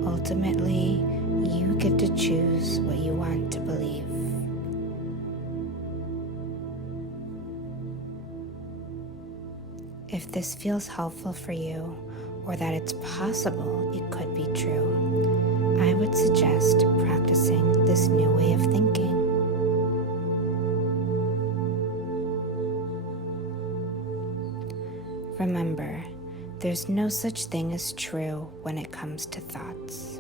Ultimately, you get to choose what you want to believe. If this feels helpful for you, or that it's possible it could be true, I would suggest practicing this new way of thinking. Remember, there's no such thing as true when it comes to thoughts.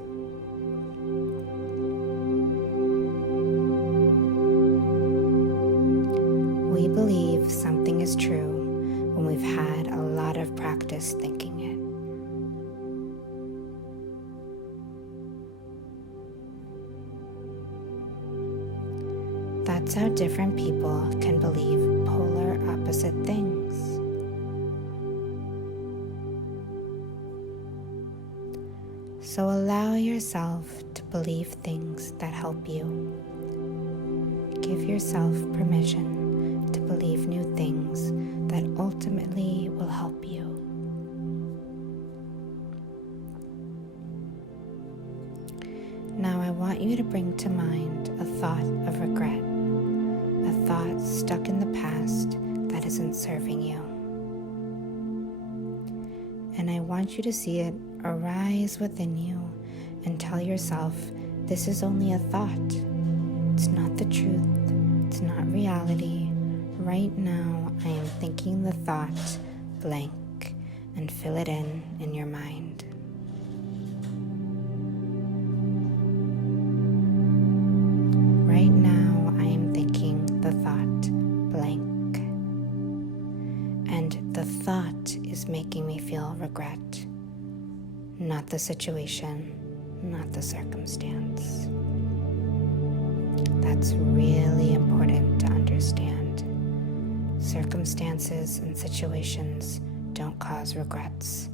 We believe something is true when we've had a lot of practice thinking it. That's how different people can believe polar opposite things. So allow yourself to believe things that help you. Give yourself permission to believe new things that ultimately will help you. Now I want you to bring to mind a thought of regret, a thought stuck in the past that isn't serving you. And I want you to see it arise within you and tell yourself, this is only a thought. It's not the truth. It's not reality. Right now, I am thinking the thought blank, and fill it in your mind. Right now, I am thinking the thought blank. And the thought is making me feel regret. Not the situation, not the circumstance. That's really important to understand. Circumstances and situations don't cause regrets.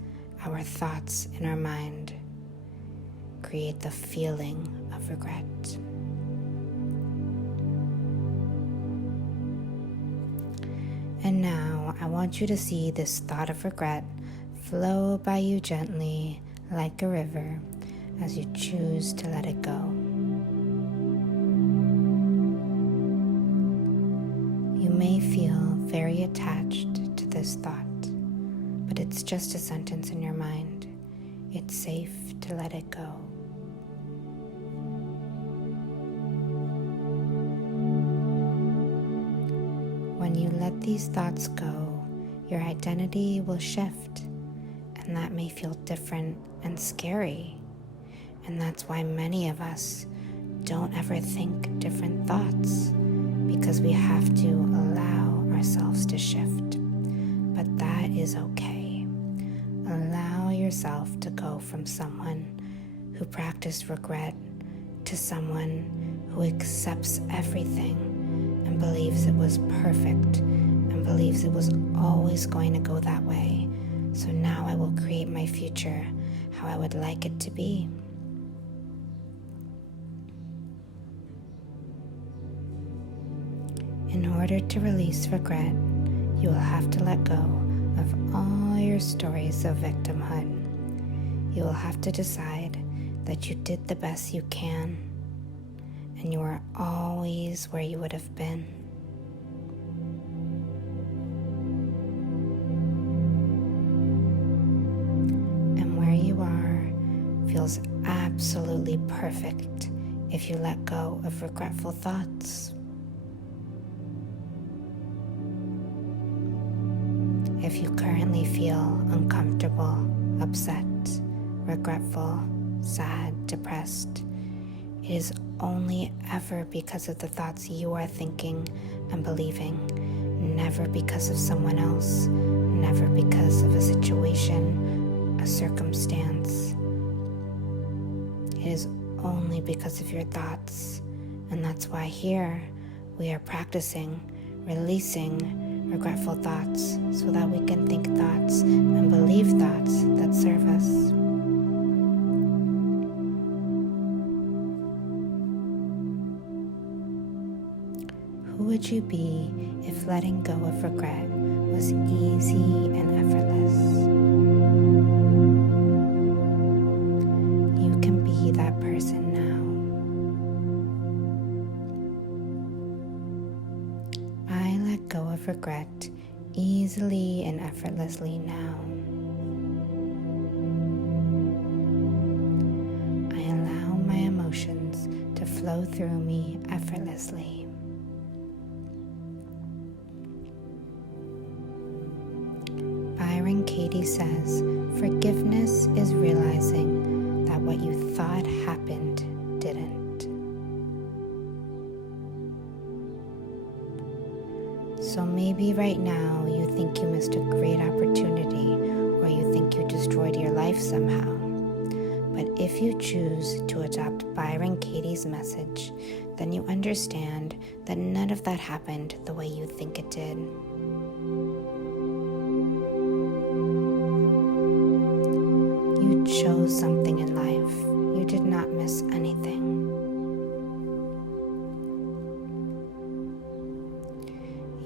Our thoughts in our mind create the feeling of regret. And now I want you to see this thought of regret flow by you gently like a river as you choose to let it go. You may feel very attached to this thought, but it's just a sentence in your mind. It's safe to let it go. these thoughts go, your identity will shift, and that may feel different and scary. And that's why many of us don't ever think different thoughts, because we have to allow ourselves to shift. But that is okay. Allow yourself to go from someone who practiced regret to someone who accepts everything and believes it was perfect and believes it was always going to go that way. So now I will create my future how I would like it to be. In order to release regret, you will have to let go of all your stories of victimhood. You will have to decide that you did the best you can, and you are always where you would have been. And where you are feels absolutely perfect if you let go of regretful thoughts. If you currently feel uncomfortable, upset, regretful, sad, depressed, it is only ever because of the thoughts you are thinking and believing, never because of someone else, never because of a situation, a circumstance. It is only because of your thoughts, and that's why here we are practicing releasing regretful thoughts so that we can think thoughts and believe thoughts that serve us. Who would you be if letting go of regret was easy and effortless? You can be that person now. I let go of regret easily and effortlessly now. I allow my emotions to flow through me effortlessly. Katie says, forgiveness is realizing that what you thought happened didn't. So maybe right now you think you missed a great opportunity, or you think you destroyed your life somehow. But if you choose to adopt Byron Katie's message, then you understand that none of that happened the way you think it did. You chose something in life. You did not miss anything.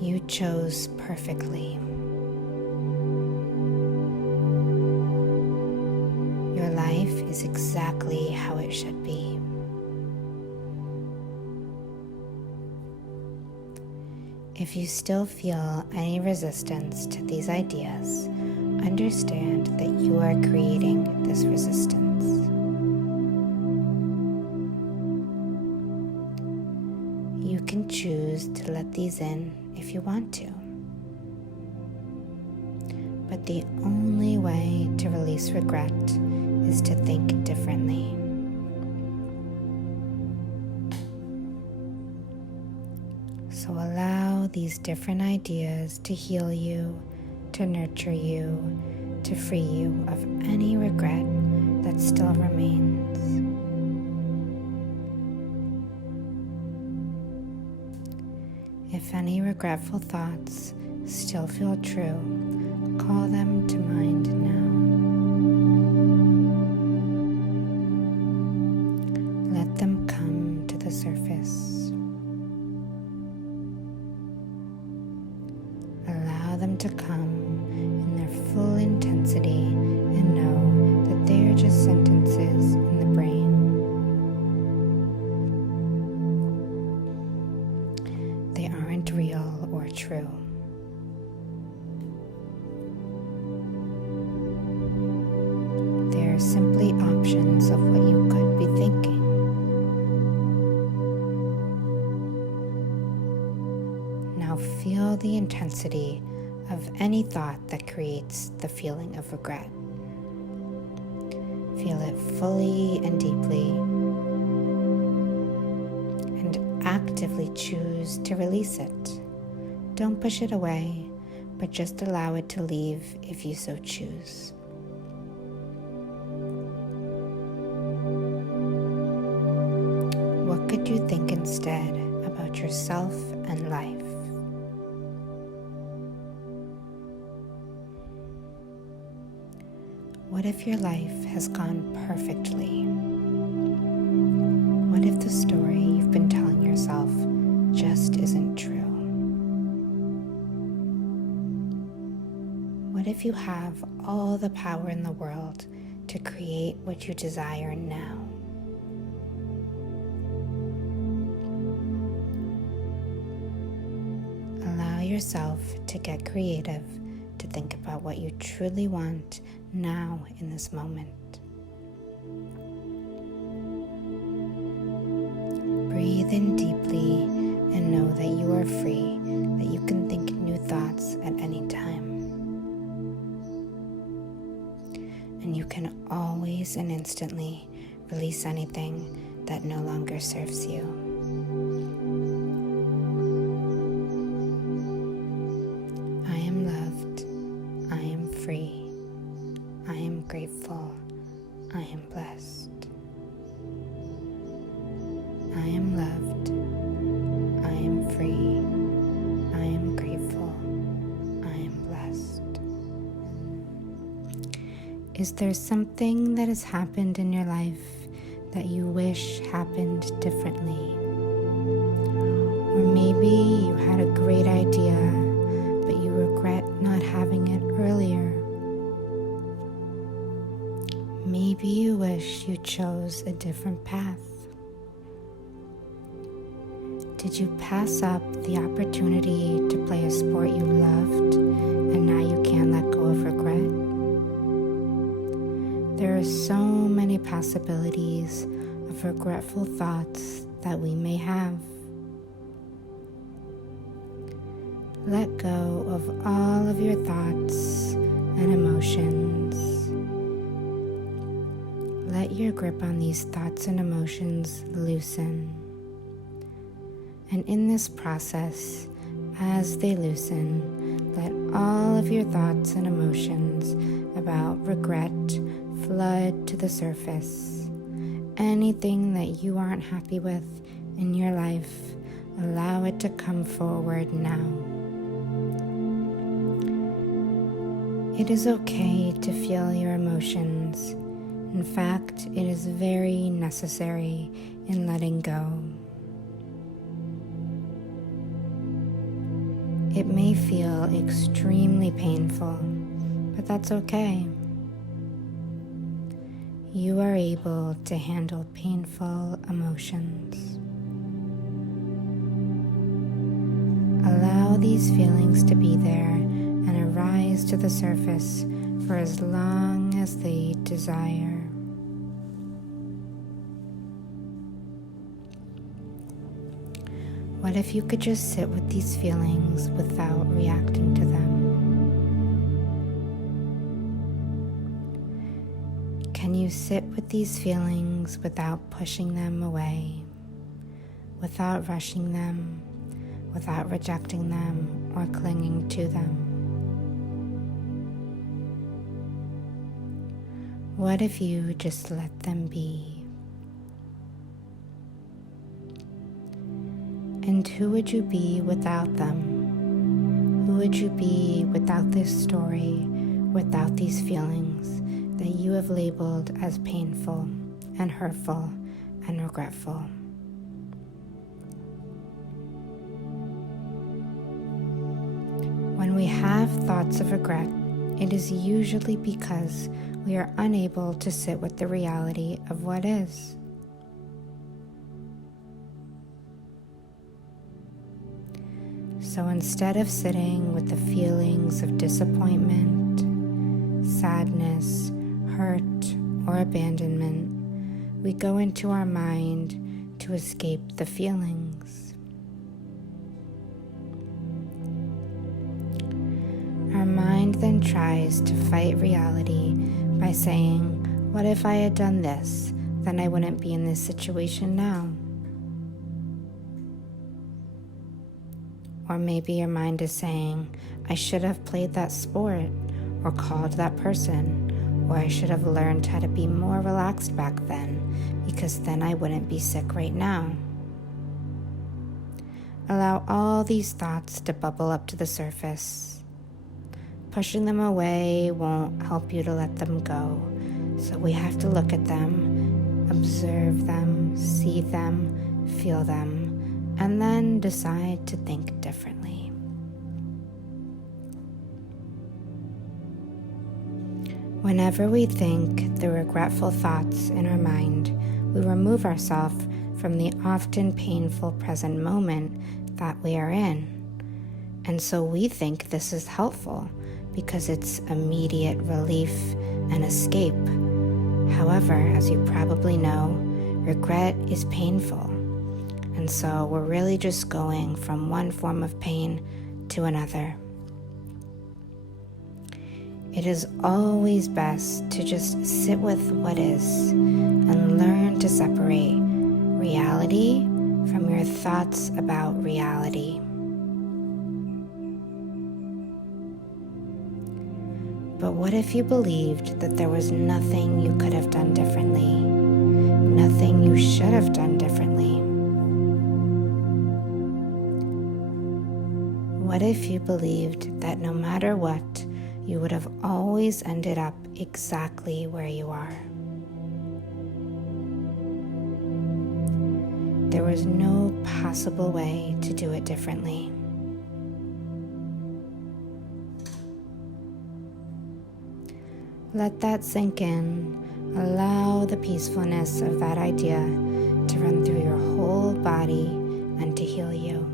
You chose perfectly. Your life is exactly how it should be. If you still feel any resistance to these ideas, understand that you are creating this resistance. You can choose to let these in if you want to. But the only way to release regret is to think differently. So allow these different ideas to heal you, to nurture you, to free you of any regret that still remains. If any regretful thoughts still feel true, call them to mind now. Let them come to the surface. Allow them to come in their full intensity and know that they are just sentences in the brain. They aren't real or true. They are simply options of what you could be thinking. Now feel all the intensity of any thought that creates the feeling of regret. Feel it fully and deeply, and actively choose to release it. Don't push it away, but just allow it to leave if you so choose. What could you think instead about yourself and life? What if your life has gone perfectly? What if the story you've been telling yourself just isn't true? What if you have all the power in the world to create what you desire now? Allow yourself to get creative, to think about what you truly want now in this moment. Breathe in deeply and know that you are free, that you can think new thoughts at any time. And you can always and instantly release anything that no longer serves you. I am loved. I am free. I am grateful. I am blessed. I am loved. I am free. I am grateful. I am blessed. Is there something that has happened in your life that you wish happened differently? Or maybe you had a great idea, but you regret not having it earlier. Maybe you wish you chose a different path. Did you pass up the opportunity to play a sport you loved and now you can't let go of regret? There are so many possibilities of regretful thoughts that we may have. Let go of all of your thoughts and emotions. Let your grip on these thoughts and emotions loosen. And in this process, as they loosen, let all of your thoughts and emotions about regret flood to the surface. Anything that you aren't happy with in your life, allow it to come forward now. It is okay to feel your emotions. In fact, it is very necessary in letting go. It may feel extremely painful, but that's okay. You are able to handle painful emotions. Allow these feelings to be there and arise to the surface for as long as they desire. What if you could just sit with these feelings without reacting to them? Can you sit with these feelings without pushing them away, without rushing them, without rejecting them or clinging to them? What if you just let them be? And who would you be without them? Who would you be without this story, without these feelings that you have labeled as painful and hurtful and regretful? When we have thoughts of regret, it is usually because we are unable to sit with the reality of what is. So instead of sitting with the feelings of disappointment, sadness, hurt, or abandonment, we go into our mind to escape the feelings. Our mind then tries to fight reality by saying, what if I had done this? Then I wouldn't be in this situation now. Or maybe your mind is saying, I should have played that sport, or called that person, or I should have learned how to be more relaxed back then, because then I wouldn't be sick right now. Allow all these thoughts to bubble up to the surface. Pushing them away won't help you to let them go, so we have to look at them, observe them, see them, feel them, and then decide to think differently. Whenever we think the regretful thoughts in our mind, we remove ourselves from the often painful present moment that we are in. And so we think this is helpful because it's immediate relief and escape. However, as you probably know, regret is painful. And so we're really just going from one form of pain to another. It is always best to just sit with what is and learn to separate reality from your thoughts about reality. But what if you believed that there was nothing you could have done differently, nothing you should have done differently? What if you believed that no matter what, you would have always ended up exactly where you are? There was no possible way to do it differently. Let that sink in. Allow the peacefulness of that idea to run through your whole body and to heal you.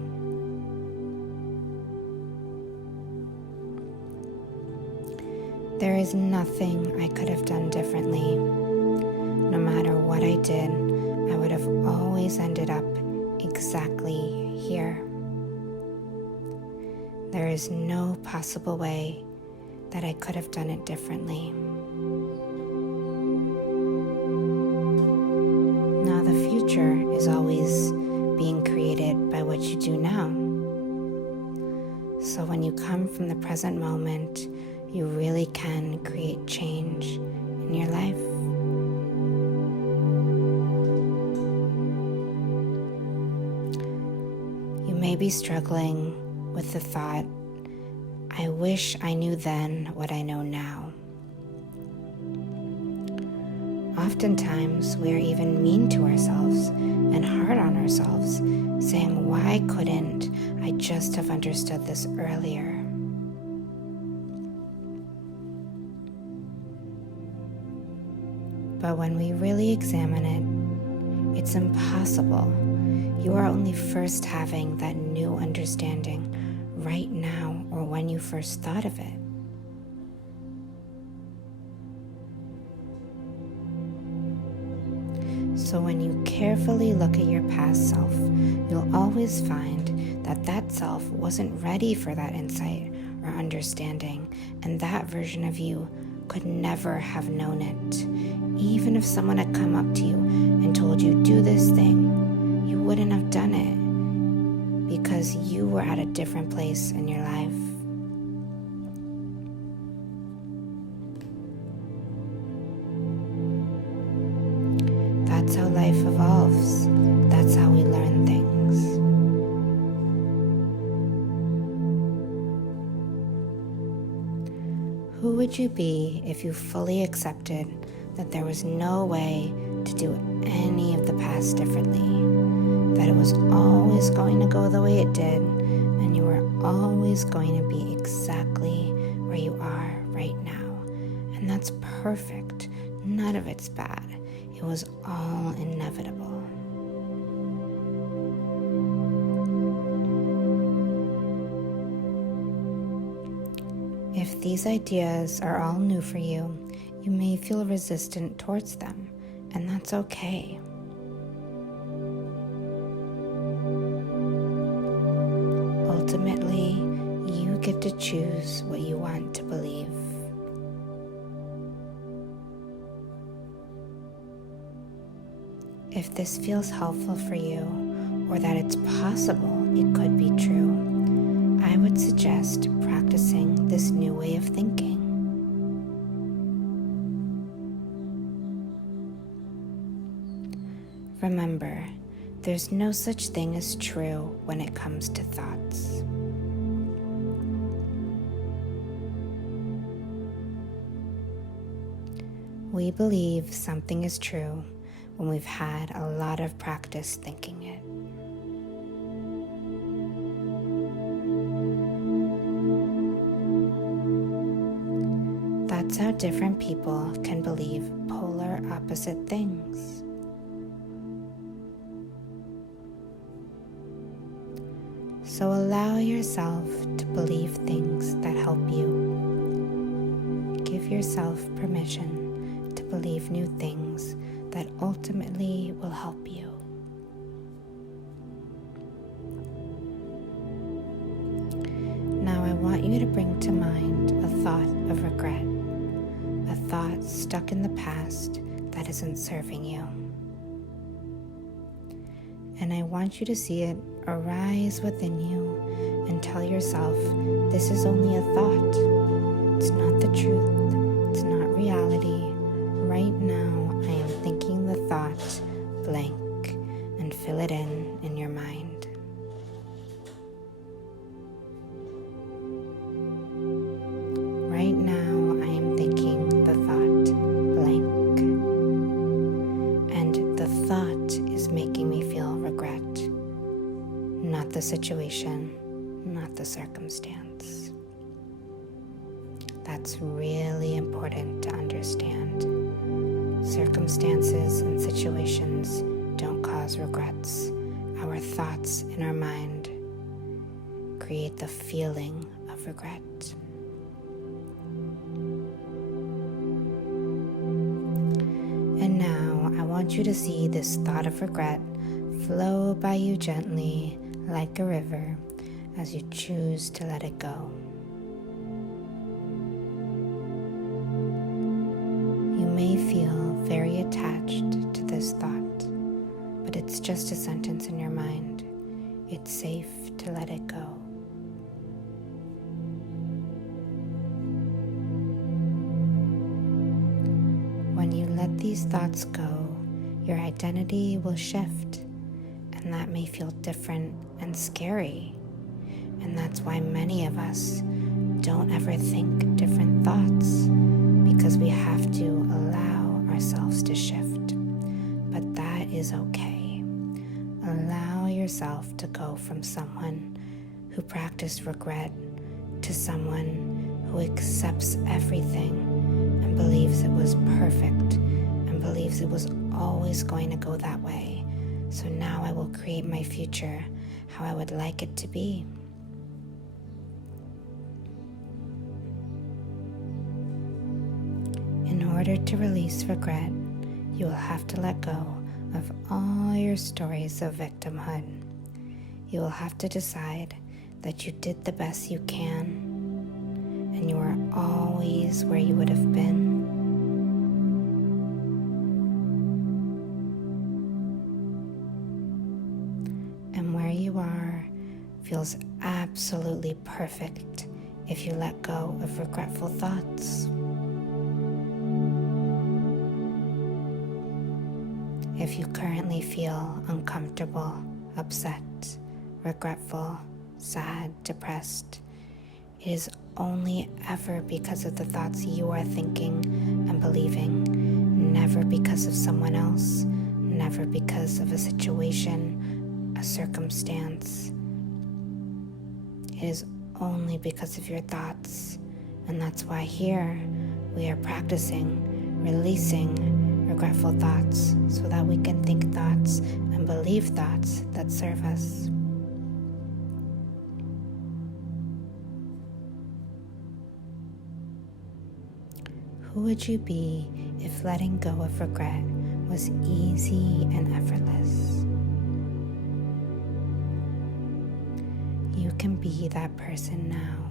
There is nothing I could have done differently. No matter what I did, I would have always ended up exactly here. There is no possible way that I could have done it differently. Now the future is always being created by what you do now. So when you come from the present moment, you really can create change in your life. You may be struggling with the thought, I wish I knew then what I know now. Oftentimes, we are even mean to ourselves and hard on ourselves, saying, why couldn't I just have understood this earlier? But when we really examine it, it's impossible. You are only first having that new understanding right now or when you first thought of it. So when you carefully look at your past self, you'll always find that that self wasn't ready for that insight or understanding, and that version of you could never have known it. Even if someone had come up to you and told you, do this thing, you wouldn't have done it because you were at a different place in your life. That's how life evolves. That's how we learn things. Who would you be if you fully accepted that there was no way to do any of the past differently? That it was always going to go the way it did, and you were always going to be exactly where you are right now. And that's perfect. None of it's bad. It was all inevitable. If these ideas are all new for you, you may feel resistant towards them, and that's okay. Ultimately, you get to choose what you want to believe. If this feels helpful for you, or that it's possible it could be true, I would suggest practicing this new way of thinking. Remember, there's no such thing as true when it comes to thoughts. We believe something is true when we've had a lot of practice thinking it. That's how different people can believe polar opposite things. So allow yourself to believe things that help you. Give yourself permission to believe new things that ultimately will help you. Now I want you to bring to mind a thought of regret, a thought stuck in the past that isn't serving you. And I want you to see it arise within you and tell yourself, this is only a thought. It's not the truth. It's not reality. Right now, I am thinking the thought blank, and fill it in your mind. Right now, I am thinking the thought blank, and the thought is making me feel regret, not the situation, not the circumstance. That's really important to understand. Circumstances and situations don't cause regrets. Our thoughts in our mind create the feeling of regret. And now I want you to see this thought of regret flow by you gently like a river as you choose to let it go. You may feel very attached to this thought, but it's just a sentence in your mind. It's safe to let it go. When you let these thoughts go, your identity will shift, and that may feel different and scary. And that's why many of us don't ever think different thoughts, because we have to allow ourselves to shift. But that is okay. Allow yourself to go from someone who practiced regret to someone who accepts everything and believes it was perfect and believes it was always going to go that way. So now I will create my future how I would like it to be. In order to release regret, you will have to let go of all your stories of victimhood. You will have to decide that you did the best you can, and you are always where you would have been. And where you are feels absolutely perfect if you let go of regretful thoughts. If you currently feel uncomfortable, upset, regretful, sad, depressed, it is only ever because of the thoughts you are thinking and believing, never because of someone else, never because of a situation, a circumstance. It is only because of your thoughts, and that's why here we are practicing releasing regretful thoughts so that we can think thoughts and believe thoughts that serve us. Who would you be if letting go of regret was easy and effortless? You can be that person now.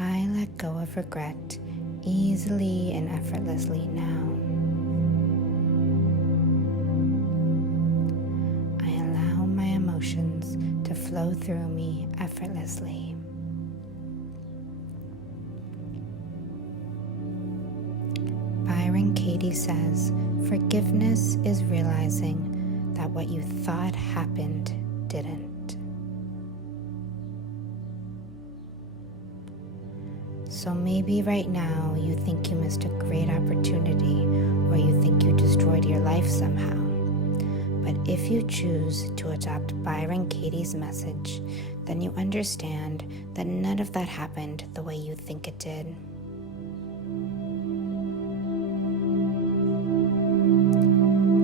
I let go of regret easily and effortlessly now. I allow my emotions to flow through me effortlessly. Byron Katie says, forgiveness is realizing that what you thought happened didn't. So maybe right now you think you missed a great opportunity, or you think you destroyed your life somehow. But if you choose to adopt Byron Katie's message, then you understand that none of that happened the way you think it did.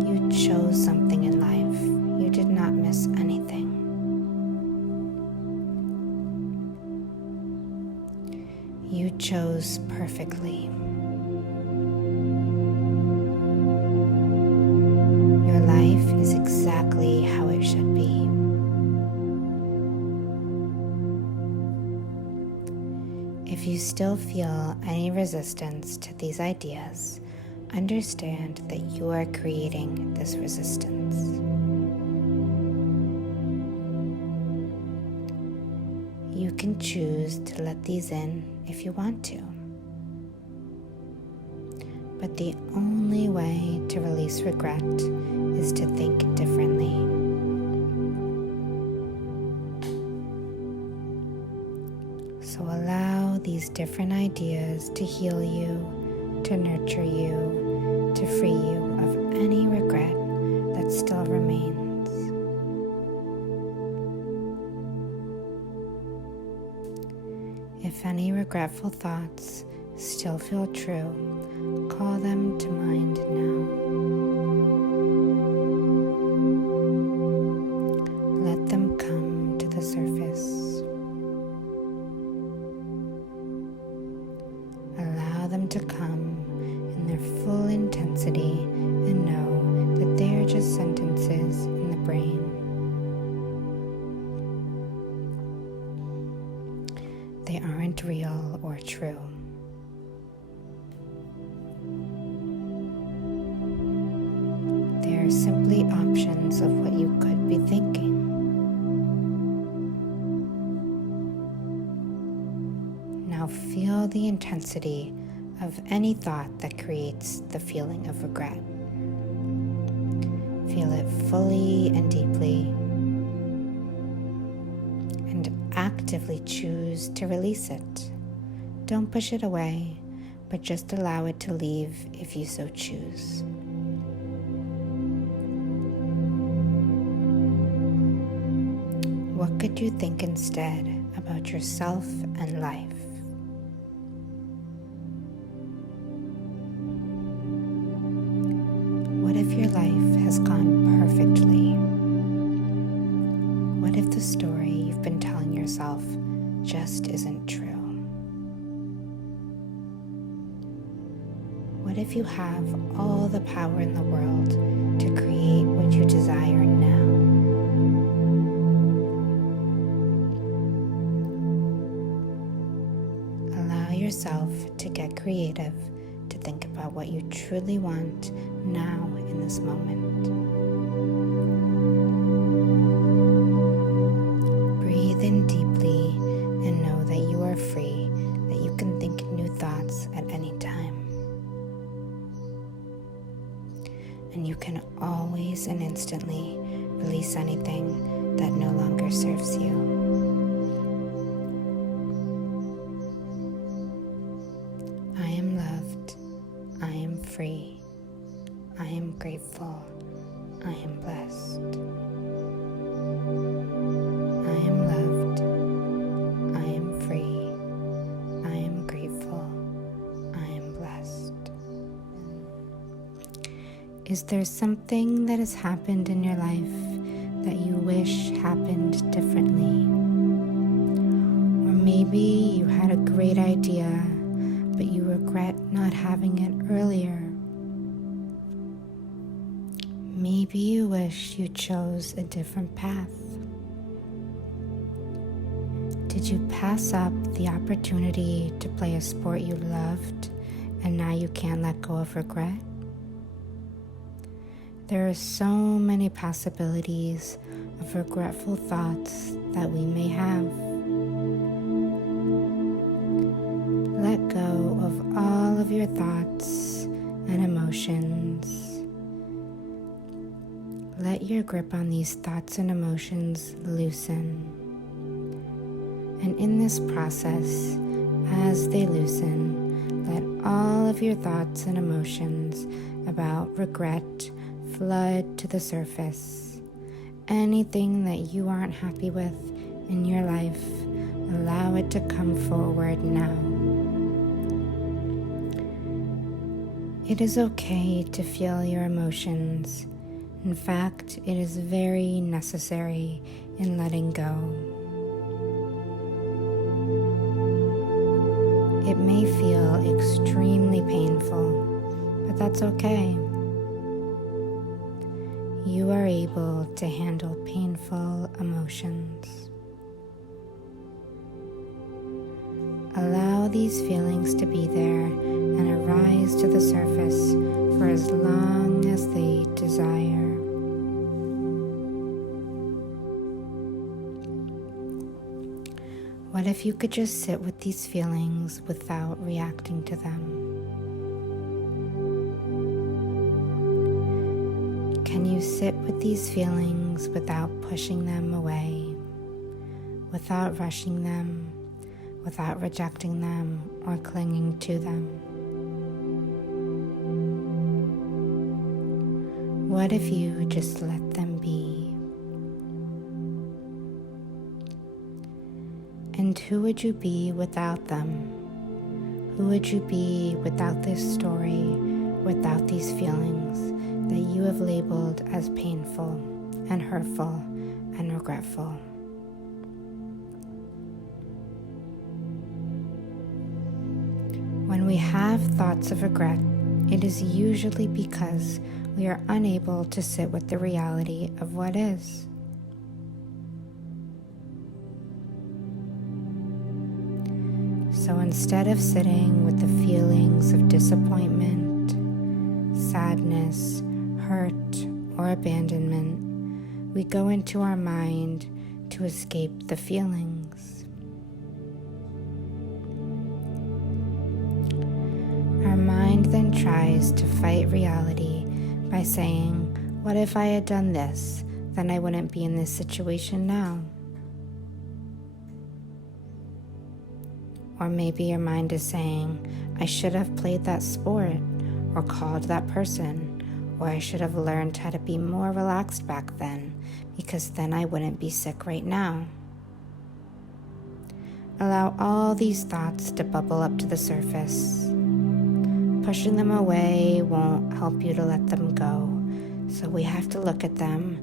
You chose something in life. You did not miss anything. You chose perfectly. Your life is exactly how it should be. If you still feel any resistance to these ideas, understand that you are creating this resistance. You can choose to let these in if you want to. But the only way to release regret is to think differently. So allow these different ideas to heal you, to nurture you, to free you of any regret that still remains. If any regretful thoughts still feel true, call them to mind now. Let them come to the surface. Allow them to come in their full intensity and know that they are just sentences in the brain. They aren't real or true. They are simply options of what you could be thinking. Now feel the intensity of any thought that creates the feeling of regret. Feel it fully and deeply. Actively choose to release it. Don't push it away, but just allow it to leave if you so choose. What could you think instead about yourself and life? What if your life has gone perfectly? What if the story you've been telling yourself just isn't true? What if you have all the power in the world to create what you desire now? Allow yourself to get creative, to think about what you truly want now in this moment. In deeply and know that you are free, that you can think new thoughts at any time. And you can always and instantly release anything that no longer serves you. I am loved. I am free. I am grateful. I am blessed. I am loved. I am free. I am grateful. I am blessed. Is there something that has happened in your life that you wish happened differently? Or maybe you had a great idea, but you regret not having it earlier. Maybe you wish you chose a different path. Did you pass up the opportunity to play a sport you loved and now you can't let go of regret? There are so many possibilities of regretful thoughts that we may have. Let go of all of your thoughts and emotions. Let your grip on these thoughts and emotions loosen. And in this process, as they loosen, let all of your thoughts and emotions about regret flood to the surface. Anything that you aren't happy with in your life, allow it to come forward now. It is okay to feel your emotions. In fact, it is very necessary in letting go. It may feel extremely painful, but that's okay. You are able to handle painful emotions. Allow these feelings to be there and arise to the surface for as long as they desire. What if you could just sit with these feelings without reacting to them? Can you sit with these feelings without pushing them away, without rushing them, without rejecting them or clinging to them? What if you just let them be? And who would you be without them? Who would you be without this story, without these feelings that you have labeled as painful and hurtful and regretful? When we have thoughts of regret, it is usually because we are unable to sit with the reality of what is. So instead of sitting with the feelings of disappointment, sadness, hurt, or abandonment, we go into our mind to escape the feelings. Our mind then tries to fight reality by saying, what if I had done this? Then I wouldn't be in this situation now. Or maybe your mind is saying, I should have played that sport, or called that person, or I should have learned how to be more relaxed back then, because then I wouldn't be sick right now. Allow all these thoughts to bubble up to the surface. Pushing them away won't help you to let them go, so we have to look at them,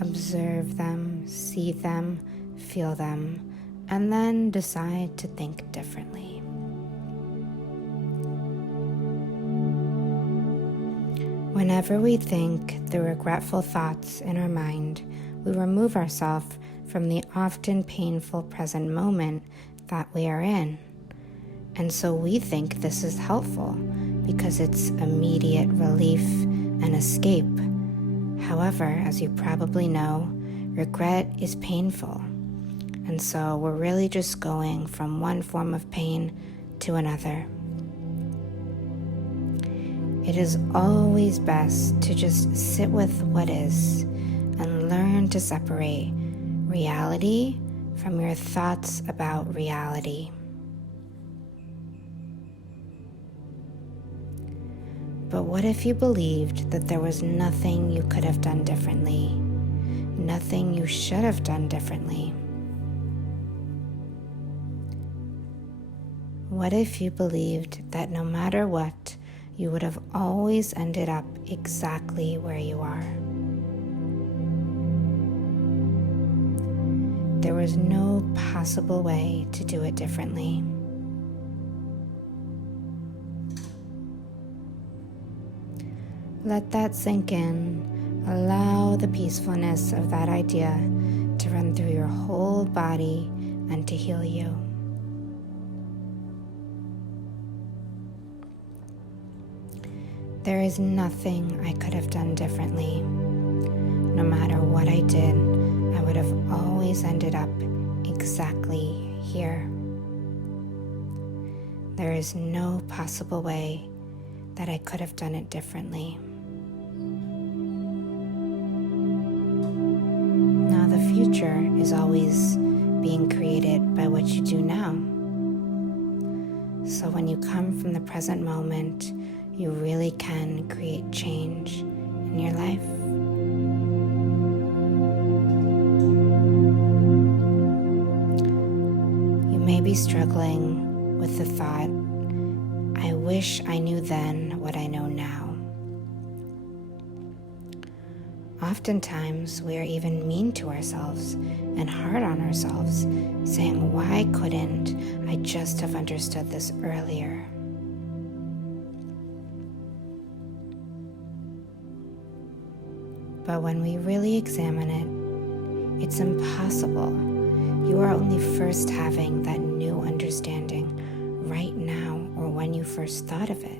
observe them, see them, feel them, and then decide to think differently. Whenever we think the regretful thoughts in our mind, we remove ourselves from the often painful present moment that we are in. And so we think this is helpful because it's immediate relief and escape. However, as you probably know, regret is painful. And so we're really just going from one form of pain to another. It is always best to just sit with what is and learn to separate reality from your thoughts about reality. But what if you believed that there was nothing you could have done differently, nothing you should have done differently? What if you believed that no matter what, you would have always ended up exactly where you are? There was no possible way to do it differently. Let that sink in. Allow the peacefulness of that idea to run through your whole body and to heal you. There is nothing I could have done differently. No matter what I did, I would have always ended up exactly here. There is no possible way that I could have done it differently. Now the future is always being created by what you do now. So when you come from the present moment, you really can create change in your life. You may be struggling with the thought, I wish I knew then what I know now. Oftentimes, we are even mean to ourselves and hard on ourselves, saying, why couldn't I just have understood this earlier? But when we really examine it, it's impossible. You are only first having that new understanding right now or when you first thought of it.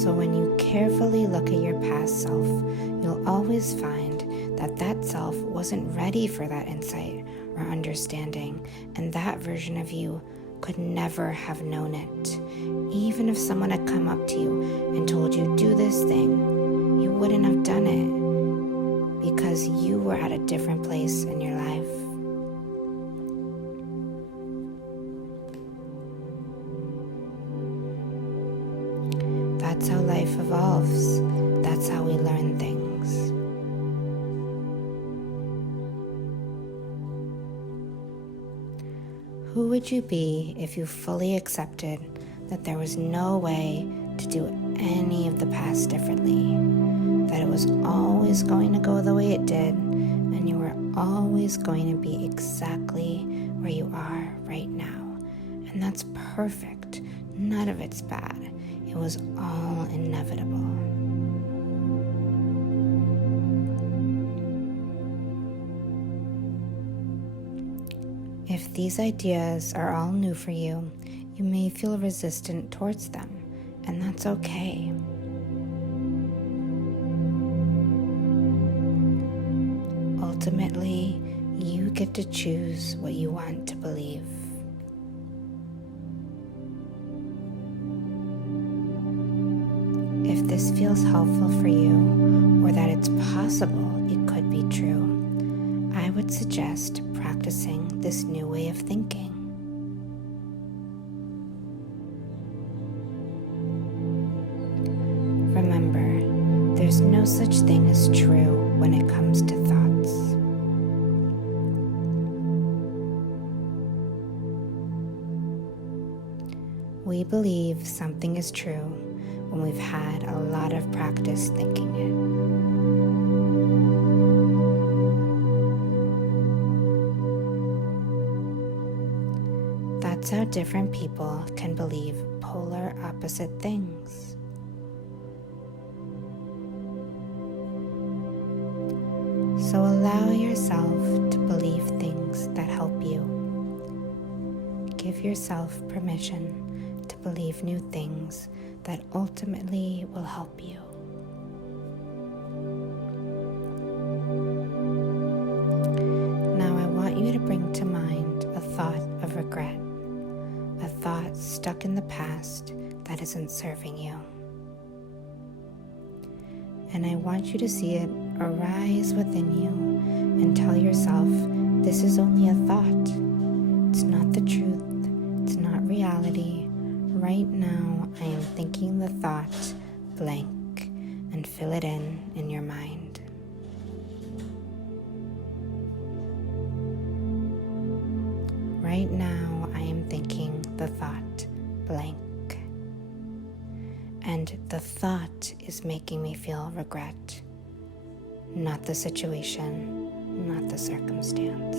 So when you carefully look at your past self, you'll always find that that self wasn't ready for that insight or understanding, and that version of you could never have known it. Even if someone had come up to you and told you, do this thing, you wouldn't have done it because you were at a different place in your life. That's how life evolves. That's how we learn things. Who would you be if you fully accepted that there was no way to do any of the past differently? That it was always going to go the way it did, and you were always going to be exactly where you are right now. And that's perfect. None of it's bad. It was all inevitable. If these ideas are all new for you, you may feel resistant towards them, and that's okay. Ultimately, you get to choose what you want to believe. If this feels helpful for you, or that it's possible it could be true, I would suggest practicing this new way of thinking. Remember, there's no such thing as true when it comes to thoughts. We believe something is true when we've had a lot of practice thinking it. That's how different people can believe polar opposite things. So allow yourself to believe things that help you. Give yourself permission to believe new things that ultimately will help you. Now I want you to bring to mind a thought of regret, a thought stuck in the past that isn't serving you. And I want you to see it arise within you and tell yourself, this is only a thought. It's not the truth. It's not reality. Right now, I am thinking the thought blank, and fill it in your mind. Right now, I am thinking the thought blank. And the thought is making me feel regret, not the situation, not the circumstance.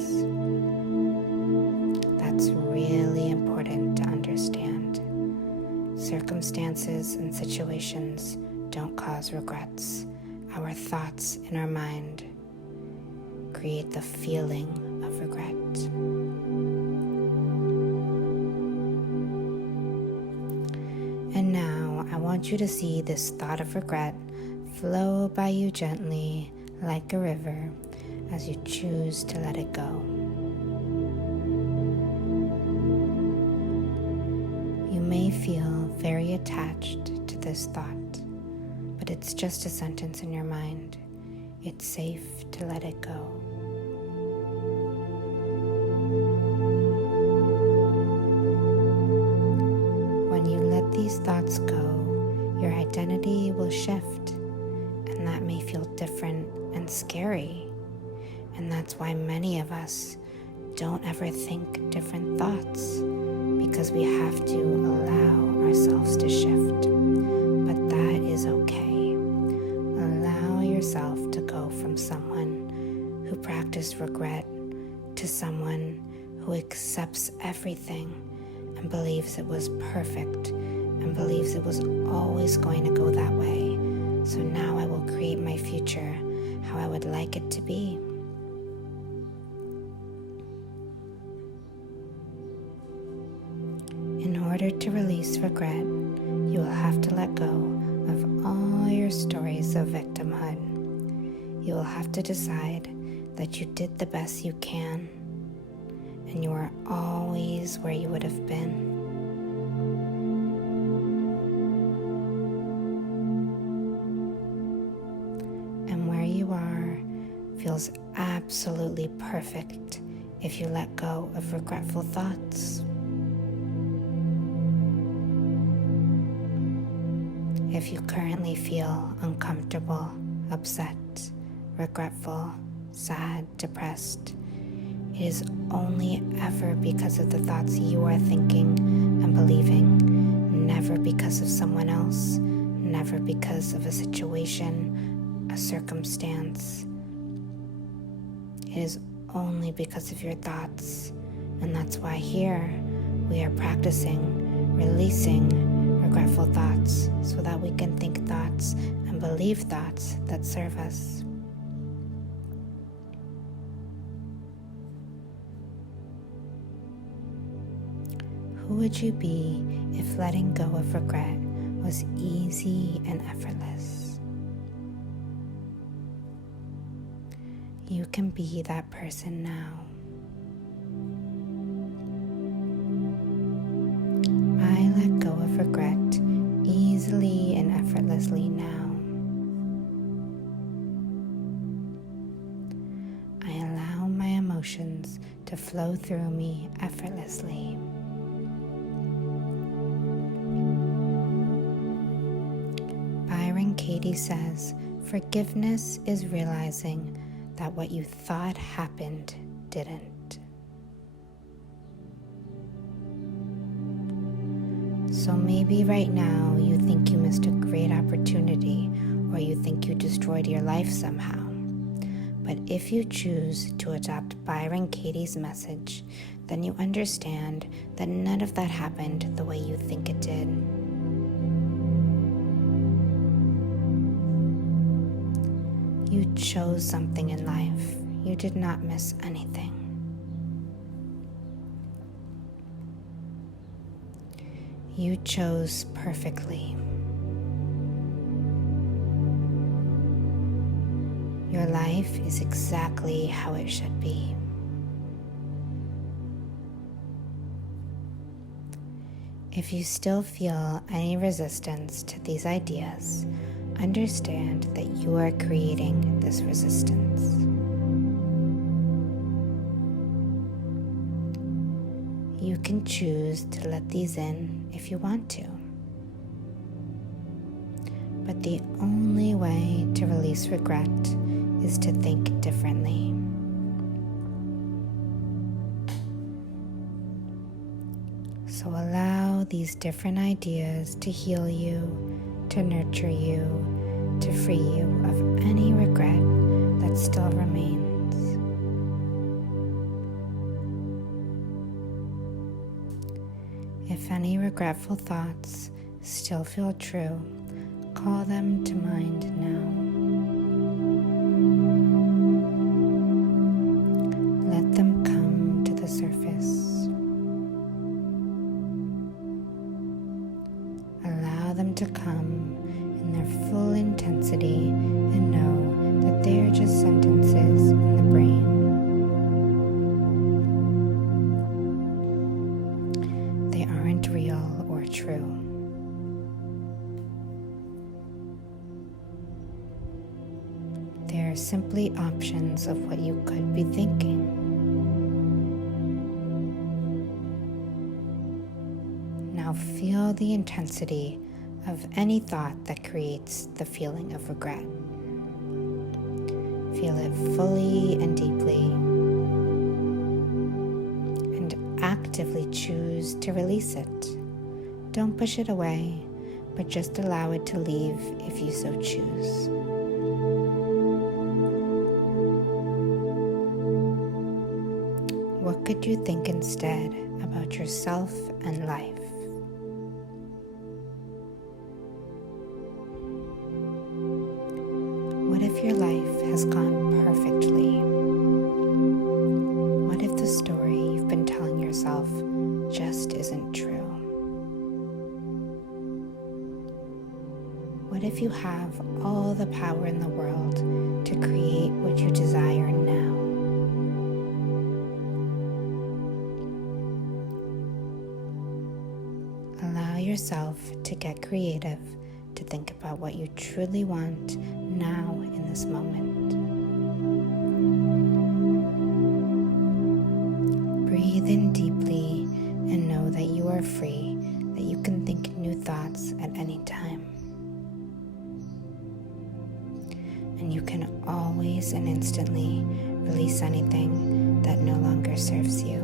That's really important to understand. Circumstances and situations don't cause regrets. our thoughts in our mind create the feeling of regret. And now I want you to see this thought of regret flow by you gently like a river as you choose to let it go. You may feel very attached to this thought, but it's just a sentence in your mind. It's safe to let it go. When you let these thoughts go, your identity will shift, and that may feel different and scary. And that's why many of us don't ever think different thoughts, because we have to allow ourselves to shift. But that is okay. Allow yourself to go from someone who practiced regret to someone who accepts everything and believes it was perfect and believes it was always going to go that way. So now I will create my future how I would like it to be. In order to release regret, you will have to let go of all your stories of victimhood. You will have to decide that you did the best you can, and you are always where you would have been. And where you are feels absolutely perfect if you let go of regretful thoughts. If you currently feel uncomfortable, upset, regretful, sad, depressed, it is only ever because of the thoughts you are thinking and believing, never because of someone else, never because of a situation, a circumstance. It is only because of your thoughts, and that's why here we are practicing releasing regretful thoughts so that we can think thoughts and believe thoughts that serve us. Who would you be if letting go of regret was easy and effortless? You can be that person now. I let go of regret easily and effortlessly now. I allow my emotions to flow through me effortlessly. Katie says, forgiveness is realizing that what you thought happened didn't. So maybe right now you think you missed a great opportunity, or you think you destroyed your life somehow. But if you choose to adopt Byron Katie's message, then you understand that none of that happened the way you think it did. You chose something in life. You did not miss anything. You chose perfectly. Your life is exactly how it should be. If you still feel any resistance to these ideas, understand that you are creating this resistance. You can choose to let these in if you want to. But the only way to release regret is to think differently. So allow these different ideas to heal you, to nurture you, to free you of any regret that still remains. If any regretful thoughts still feel true, call them to mind now. the surface. Allow them to come in their full intensity and know that they are just sentences in the brain. They aren't real or true. They are simply options of what you could be thinking. Now feel the intensity of any thought that creates the feeling of regret. Feel it fully and deeply, and actively choose to release it. Don't push it away, but just allow it to leave if you so choose. What could you think instead about yourself and life? What if your life has gone perfectly? What if the story you've been telling yourself just isn't true? What if you have all the power in the world to create what you desire now? Allow yourself to get creative, to think about what you truly want now in this moment. Breathe in deeply and know that you are free, that you can think new thoughts at any time. And you can always and instantly release anything that no longer serves you.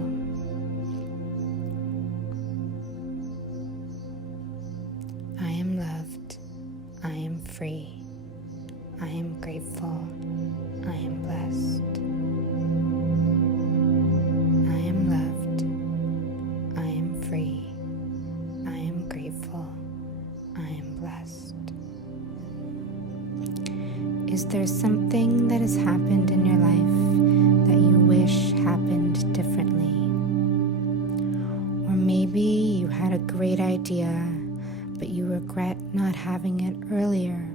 I am loved. I am free. I am grateful. I am blessed. I am loved. I am free. I am grateful. I am blessed. Is there something that has happened in your life that you wish happened differently? Or maybe you had a great idea, but you regret not having it earlier.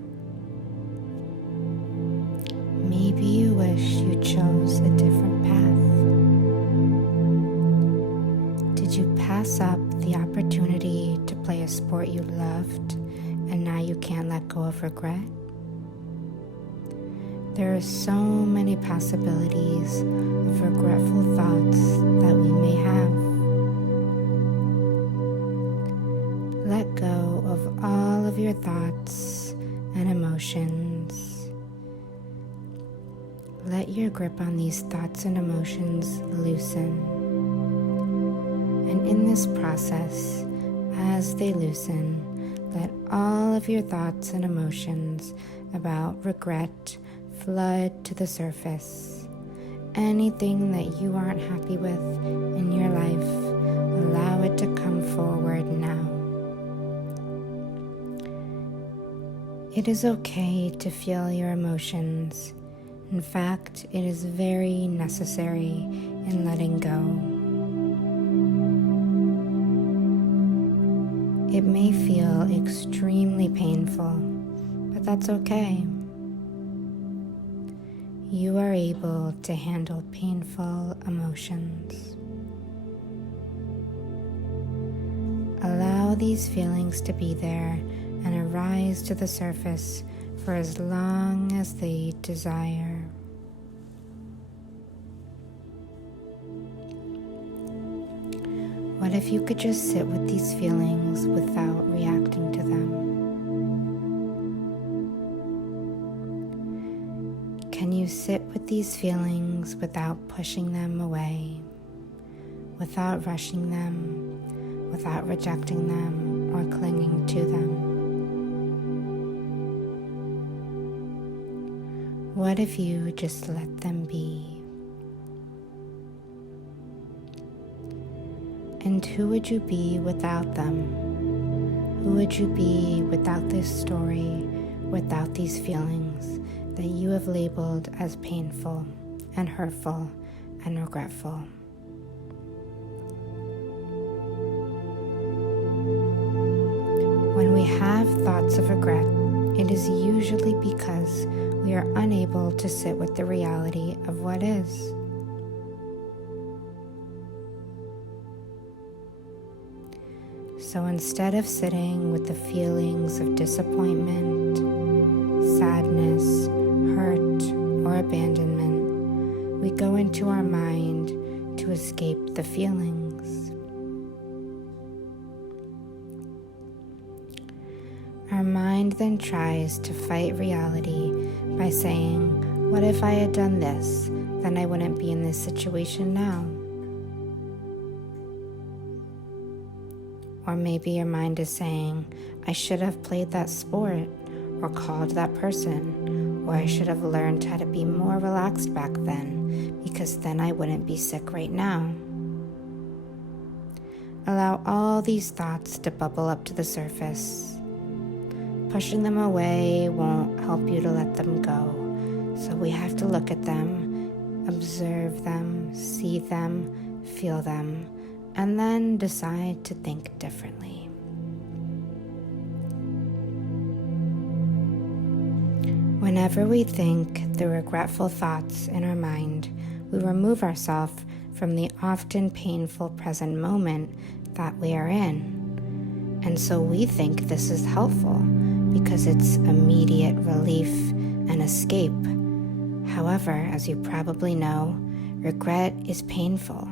Maybe you wish you chose a different path. Did you pass up the opportunity to play a sport you loved and now you can't let go of regret? There are so many possibilities of regretful thoughts that we may have. Let go of all of your thoughts and emotions. Let your grip on these thoughts and emotions loosen. And in this process, as they loosen, let all of your thoughts and emotions about regret flood to the surface. Anything that you aren't happy with in your life, allow it to come forward now. It is okay to feel your emotions. In fact, it is very necessary in letting go. It may feel extremely painful, but that's okay. You are able to handle painful emotions. Allow these feelings to be there and arise to the surface for as long as they desire. What if you could just sit with these feelings without reacting to them? Can you sit with these feelings without pushing them away, without rushing them, without rejecting them or clinging to them? What if you just let them be? And who would you be without them? Who would you be without this story, without these feelings that you have labeled as painful and hurtful and regretful? thoughts of regret, it is usually because we are unable to sit with the reality of what is. So instead of sitting with the feelings of disappointment, sadness, hurt, or abandonment, we go into our mind to escape the feelings. Our mind then tries to fight reality by saying, what if I had done this? Then I wouldn't be in this situation now. Or maybe your mind is saying, I should have played that sport, or called that person, or I should have learned how to be more relaxed back then, because then I wouldn't be sick right now. Allow all these thoughts to bubble up to the surface. Pushing them away won't help you to let them go, so we have to look at them, observe them, see them, feel them, and then decide to think differently. Whenever we think the regretful thoughts in our mind, we remove ourselves from the often painful present moment that we are in. And so we think this is helpful because it's immediate relief and escape. However, as you probably know, regret is painful.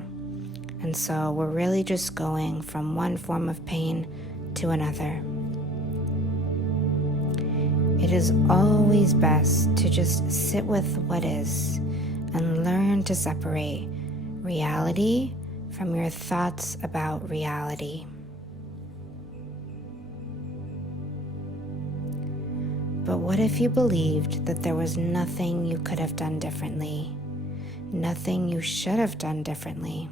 And so we're really just going from one form of pain to another. It is always best to just sit with what is and learn to separate reality from your thoughts about reality. But what if you believed that there was nothing you could have done differently, nothing you should have done differently?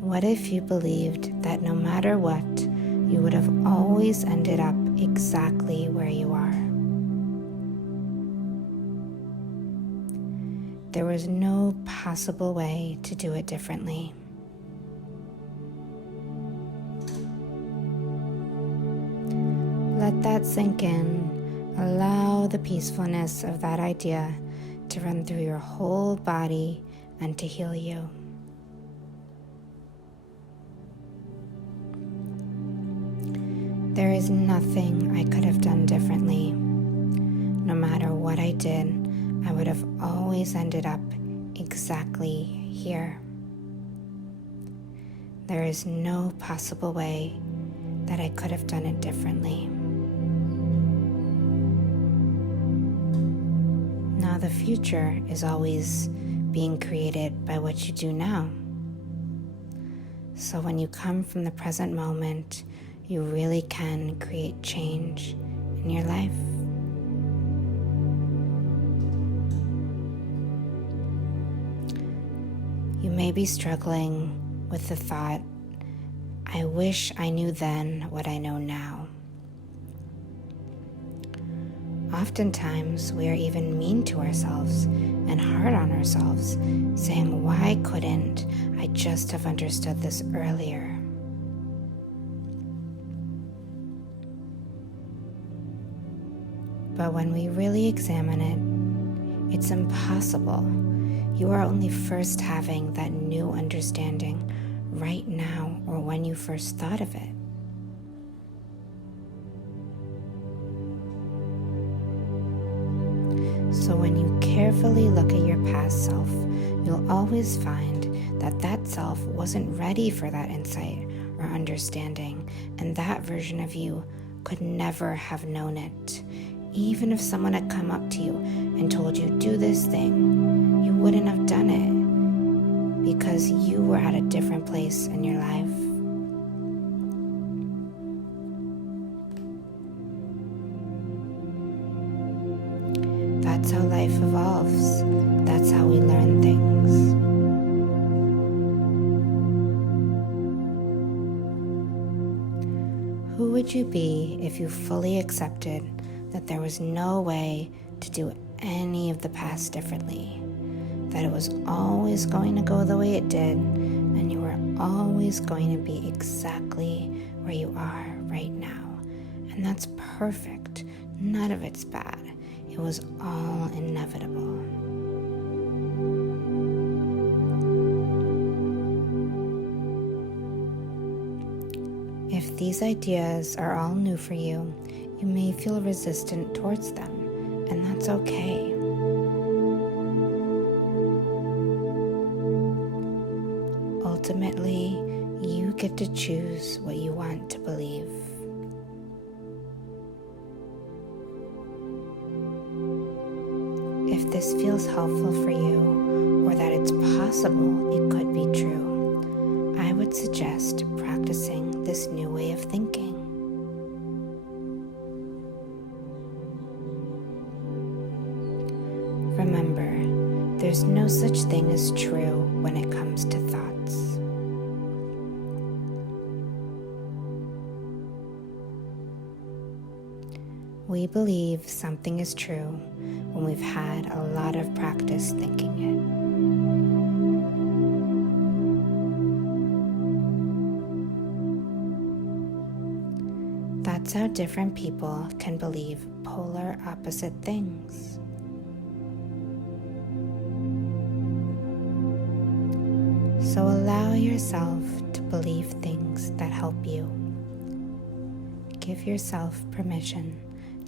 What if you believed that no matter what, you would have always ended up exactly where you are? There was no possible way to do it differently. Let that sink in. Allow the peacefulness of that idea to run through your whole body and to heal you. There is nothing I could have done differently. No matter what I did, I would have always ended up exactly here. There is no possible way that I could have done it differently. Now the future is always being created by what you do now. So when you come from the present moment, you really can create change in your life. You may be struggling with the thought, I wish I knew then what I know now. Oftentimes, we are even mean to ourselves and hard on ourselves, saying, why couldn't I just have understood this earlier? But when we really examine it, it's impossible. You are only first having that new understanding right now or when you first thought of it. So when you carefully look at your past self, you'll always find that that self wasn't ready for that insight or understanding, and that version of you could never have known it. Even if someone had come up to you and told you, do this thing, you wouldn't have done it because you were at a different place in your life. That's how life evolves. That's how we learn things. Who would you be if you fully accepted that there was no way to do any of the past differently, that it was always going to go the way it did, and you were always going to be exactly where you are right now. And that's perfect. None of it's bad. It was all inevitable. If these ideas are all new for you, you may feel resistant towards them, and that's okay. Ultimately, you get to choose what you want to believe. If this feels helpful for you, or that it's possible it could be true, I would suggest practicing this new way of thinking. Remember, there's no such thing as true when it comes to thoughts. We believe something is true when we've had a lot of practice thinking it. That's how different people can believe polar opposite things. So allow yourself to believe things that help you. Give yourself permission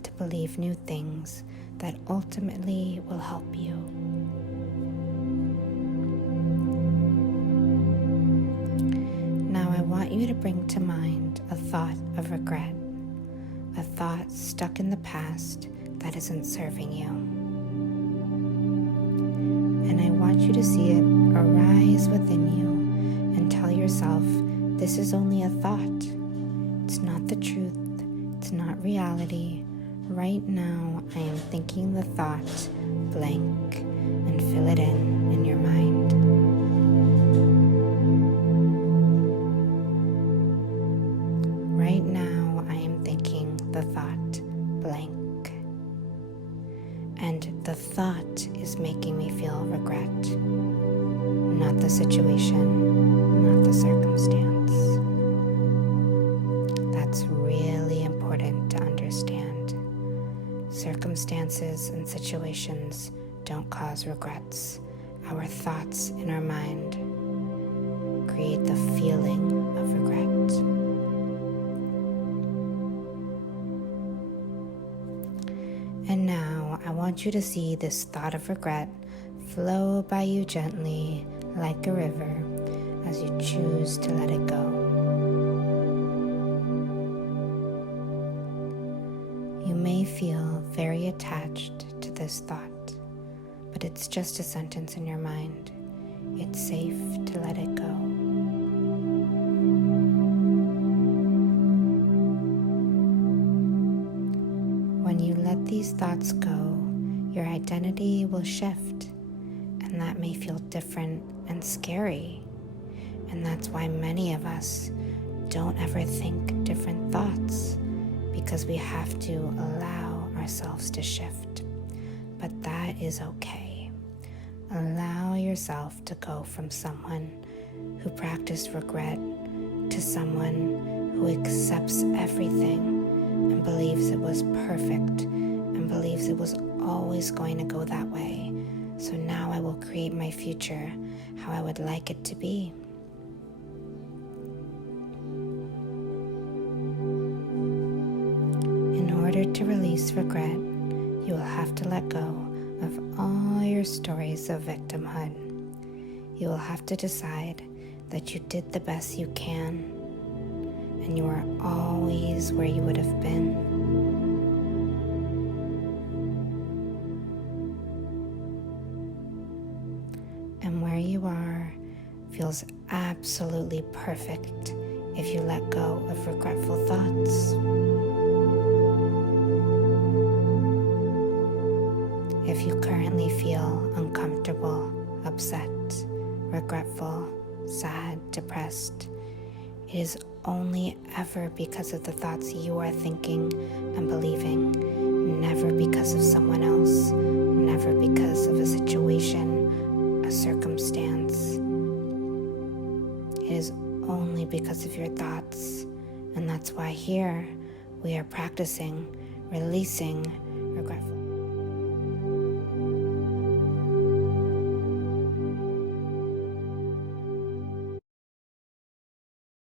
to believe new things that ultimately will help you. Now I want you to bring to mind a thought of regret, a thought stuck in the past that isn't serving you. And I want you to see it arise within you and tell yourself, this is only a thought. It's not the truth. It's not reality. Right now, I am thinking the thought blank, and fill it in your mind. Right now, I am thinking the thought blank. And the thought is making me feel regret. Not the situation, not the circumstance. That's really important to understand. Circumstances and situations don't cause regrets. Our thoughts in our mind create the feeling of regret. And now I want you to see this thought of regret flow by you gently like a river as you choose to let it go. You may feel very attached to this thought, but it's just a sentence in your mind. It's safe to let it go. When you let these thoughts go, your identity will shift, and that may feel different and scary. And that's why many of us don't ever think different thoughts, because we have to allow ourselves to shift. But that is okay. Allow yourself to go from someone who practiced regret to someone who accepts everything and believes it was perfect and believes it was always going to go that way. So now I will create my future how I would like it to be. In order to release regret, you will have to let go of all your stories of victimhood. You will have to decide that you did the best you can, and you are always where you would have been. And where you are feels absolutely perfect if you let go of regretful thoughts. If you currently feel uncomfortable, upset, regretful, sad, depressed, it is only ever because of the thoughts you are thinking and believing, never because of someone else, never because of a situation, a circumstance. It is only because of your thoughts And that's why here we are practicing releasing regretful.